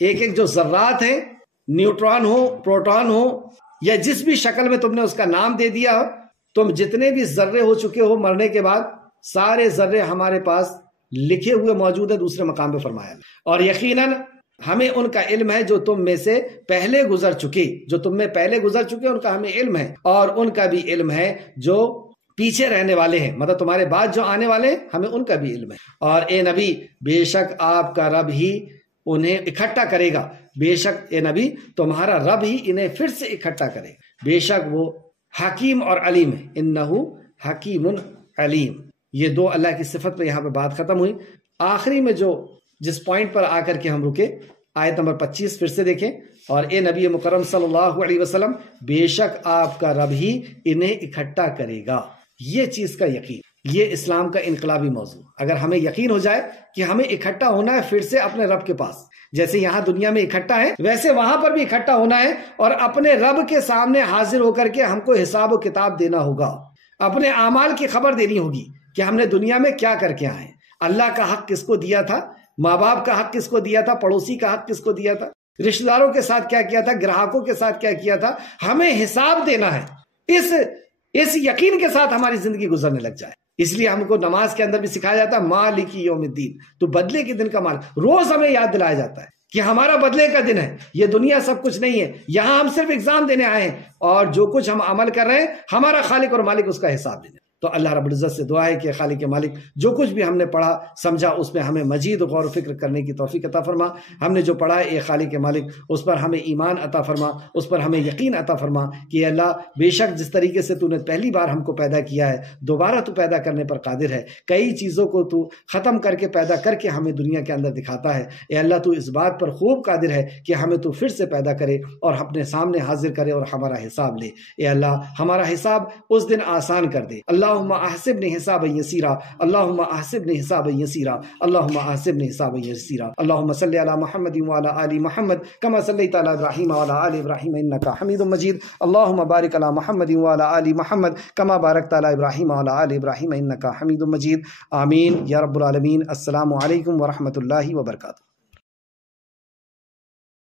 ایک ایک جو ذرات ہیں، نیوٹران ہو، پروٹون ہو، یا جس بھی شکل میں تم نے اس کا نام دے دیا ہو، تم جتنے بھی ذرے ہو چکے ہو مرنے کے بعد، سارے ذرے ہمارے پاس لکھے ہوئے موجود ہیں دوسرے مقام پہ فرمایا۔ اور یقیناً ہمیں ان کا علم ہے جو تم میں سے پہلے گزر چکے، جو تم میں پہلے گزر چکے ان کا ہمیں علم ہے، اور ان کا بھی علم ہے جو پیچھے رہنے والے ہیں، مطلب تمہارے بعد جو آنے والے ہیں، ہمیں ان کا بھی علم ہے۔ اور اے نبی، بے شک آپ کا رب ہی انہیں اکٹھا کرے گا، بے شک اے نبی تمہارا رب ہی انہیں پھر سے اکٹھا کرے گا، بے شک وہ حکیم اور علیم ہے، انہو حکیم علیم۔ یہ دو اللہ کی صفت پہ یہاں پہ بات ختم ہوئی۔ آخری میں جس پوائنٹ پر آ کر کے ہم رکے، آیت نمبر 25 پھر سے دیکھیں، اور اے نبی مکرم صلی اللہ علیہ وسلم، بے شک آپ کا رب ہی انہیں اکٹھا کرے گا۔ یہ چیز کا یقین، یہ اسلام کا انقلابی موضوع۔ اگر ہمیں یقین ہو جائے کہ ہمیں اکٹھا ہونا ہے پھر سے اپنے رب کے پاس، جیسے یہاں دنیا میں اکٹھا ہے ویسے وہاں پر بھی اکٹھا ہونا ہے، اور اپنے رب کے سامنے حاضر ہو کر کے ہم کو حساب و کتاب دینا ہوگا، اپنے اعمال کی خبر دینی ہوگی کہ ہم نے دنیا میں کیا کر کے آئے، اللہ کا حق کس کو دیا تھا، ماں باپ کا حق کس کو دیا تھا، پڑوسی کا حق کس کو دیا تھا، رشتہ داروں کے ساتھ کیا کیا تھا، گراہکوں کے ساتھ کیا کیا تھا، ہمیں حساب دینا ہے۔ اس یقین کے ساتھ ہماری زندگی گزرنے لگ جائے۔ اس لیے ہم کو نماز کے اندر بھی سکھایا جاتا ہے مالک یوم الدین، تو بدلے کے دن کا مالک۔ روز ہمیں یاد دلایا جاتا ہے کہ ہمارا بدلے کا دن ہے، یہ دنیا سب کچھ نہیں ہے، یہاں ہم صرف ایگزام دینے آئے ہیں، اور جو کچھ ہم عمل کر رہے ہیں ہمارا خالق اور مالک اس کا حساب دینا۔ تو اللہ رب العزت سے دعا ہے کہ خالق مالک جو کچھ بھی ہم نے پڑھا سمجھا اس میں ہمیں مزید غور و فکر کرنے کی توفیق عطا فرما۔ ہم نے جو پڑھا ہے اے خالق مالک اس پر ہمیں ایمان عطا فرما، اس پر ہمیں یقین عطا فرما کہ اللہ بے شک جس طریقے سے تو نے پہلی بار ہم کو پیدا کیا ہے دوبارہ تو پیدا کرنے پر قادر ہے، کئی چیزوں کو تو ختم کر کے پیدا کر کے ہمیں دنیا کے اندر دکھاتا ہے۔ اے اللہ تو اس بات پر خوب قادر ہے کہ ہمیں تو پھر سے پیدا کرے اور اپنے سامنے حاضر کرے اور ہمارا حساب لے۔ اے اللہ ہمارا حساب اس دن آسان کر دے۔ اللہم احسبنی حسابا یسیرا، اللہم احسبنی حسابا یسیرا، اللہم احسبنی حسابا یسیرا۔ اللہم صلی علی محمد وعلی آل محمد کما صلیت علی ابراہیم وعلی آل ابراہیم انک حمید مجید۔ اللہم بارک علی محمد وعلی آل محمد کما بارکت علی ابراہیم وعلی آل ابراہیم انک حمید مجید۔ آمین یا رب العالمین۔ السلام علیکم ورحمۃ اللہ وبرکاتہ۔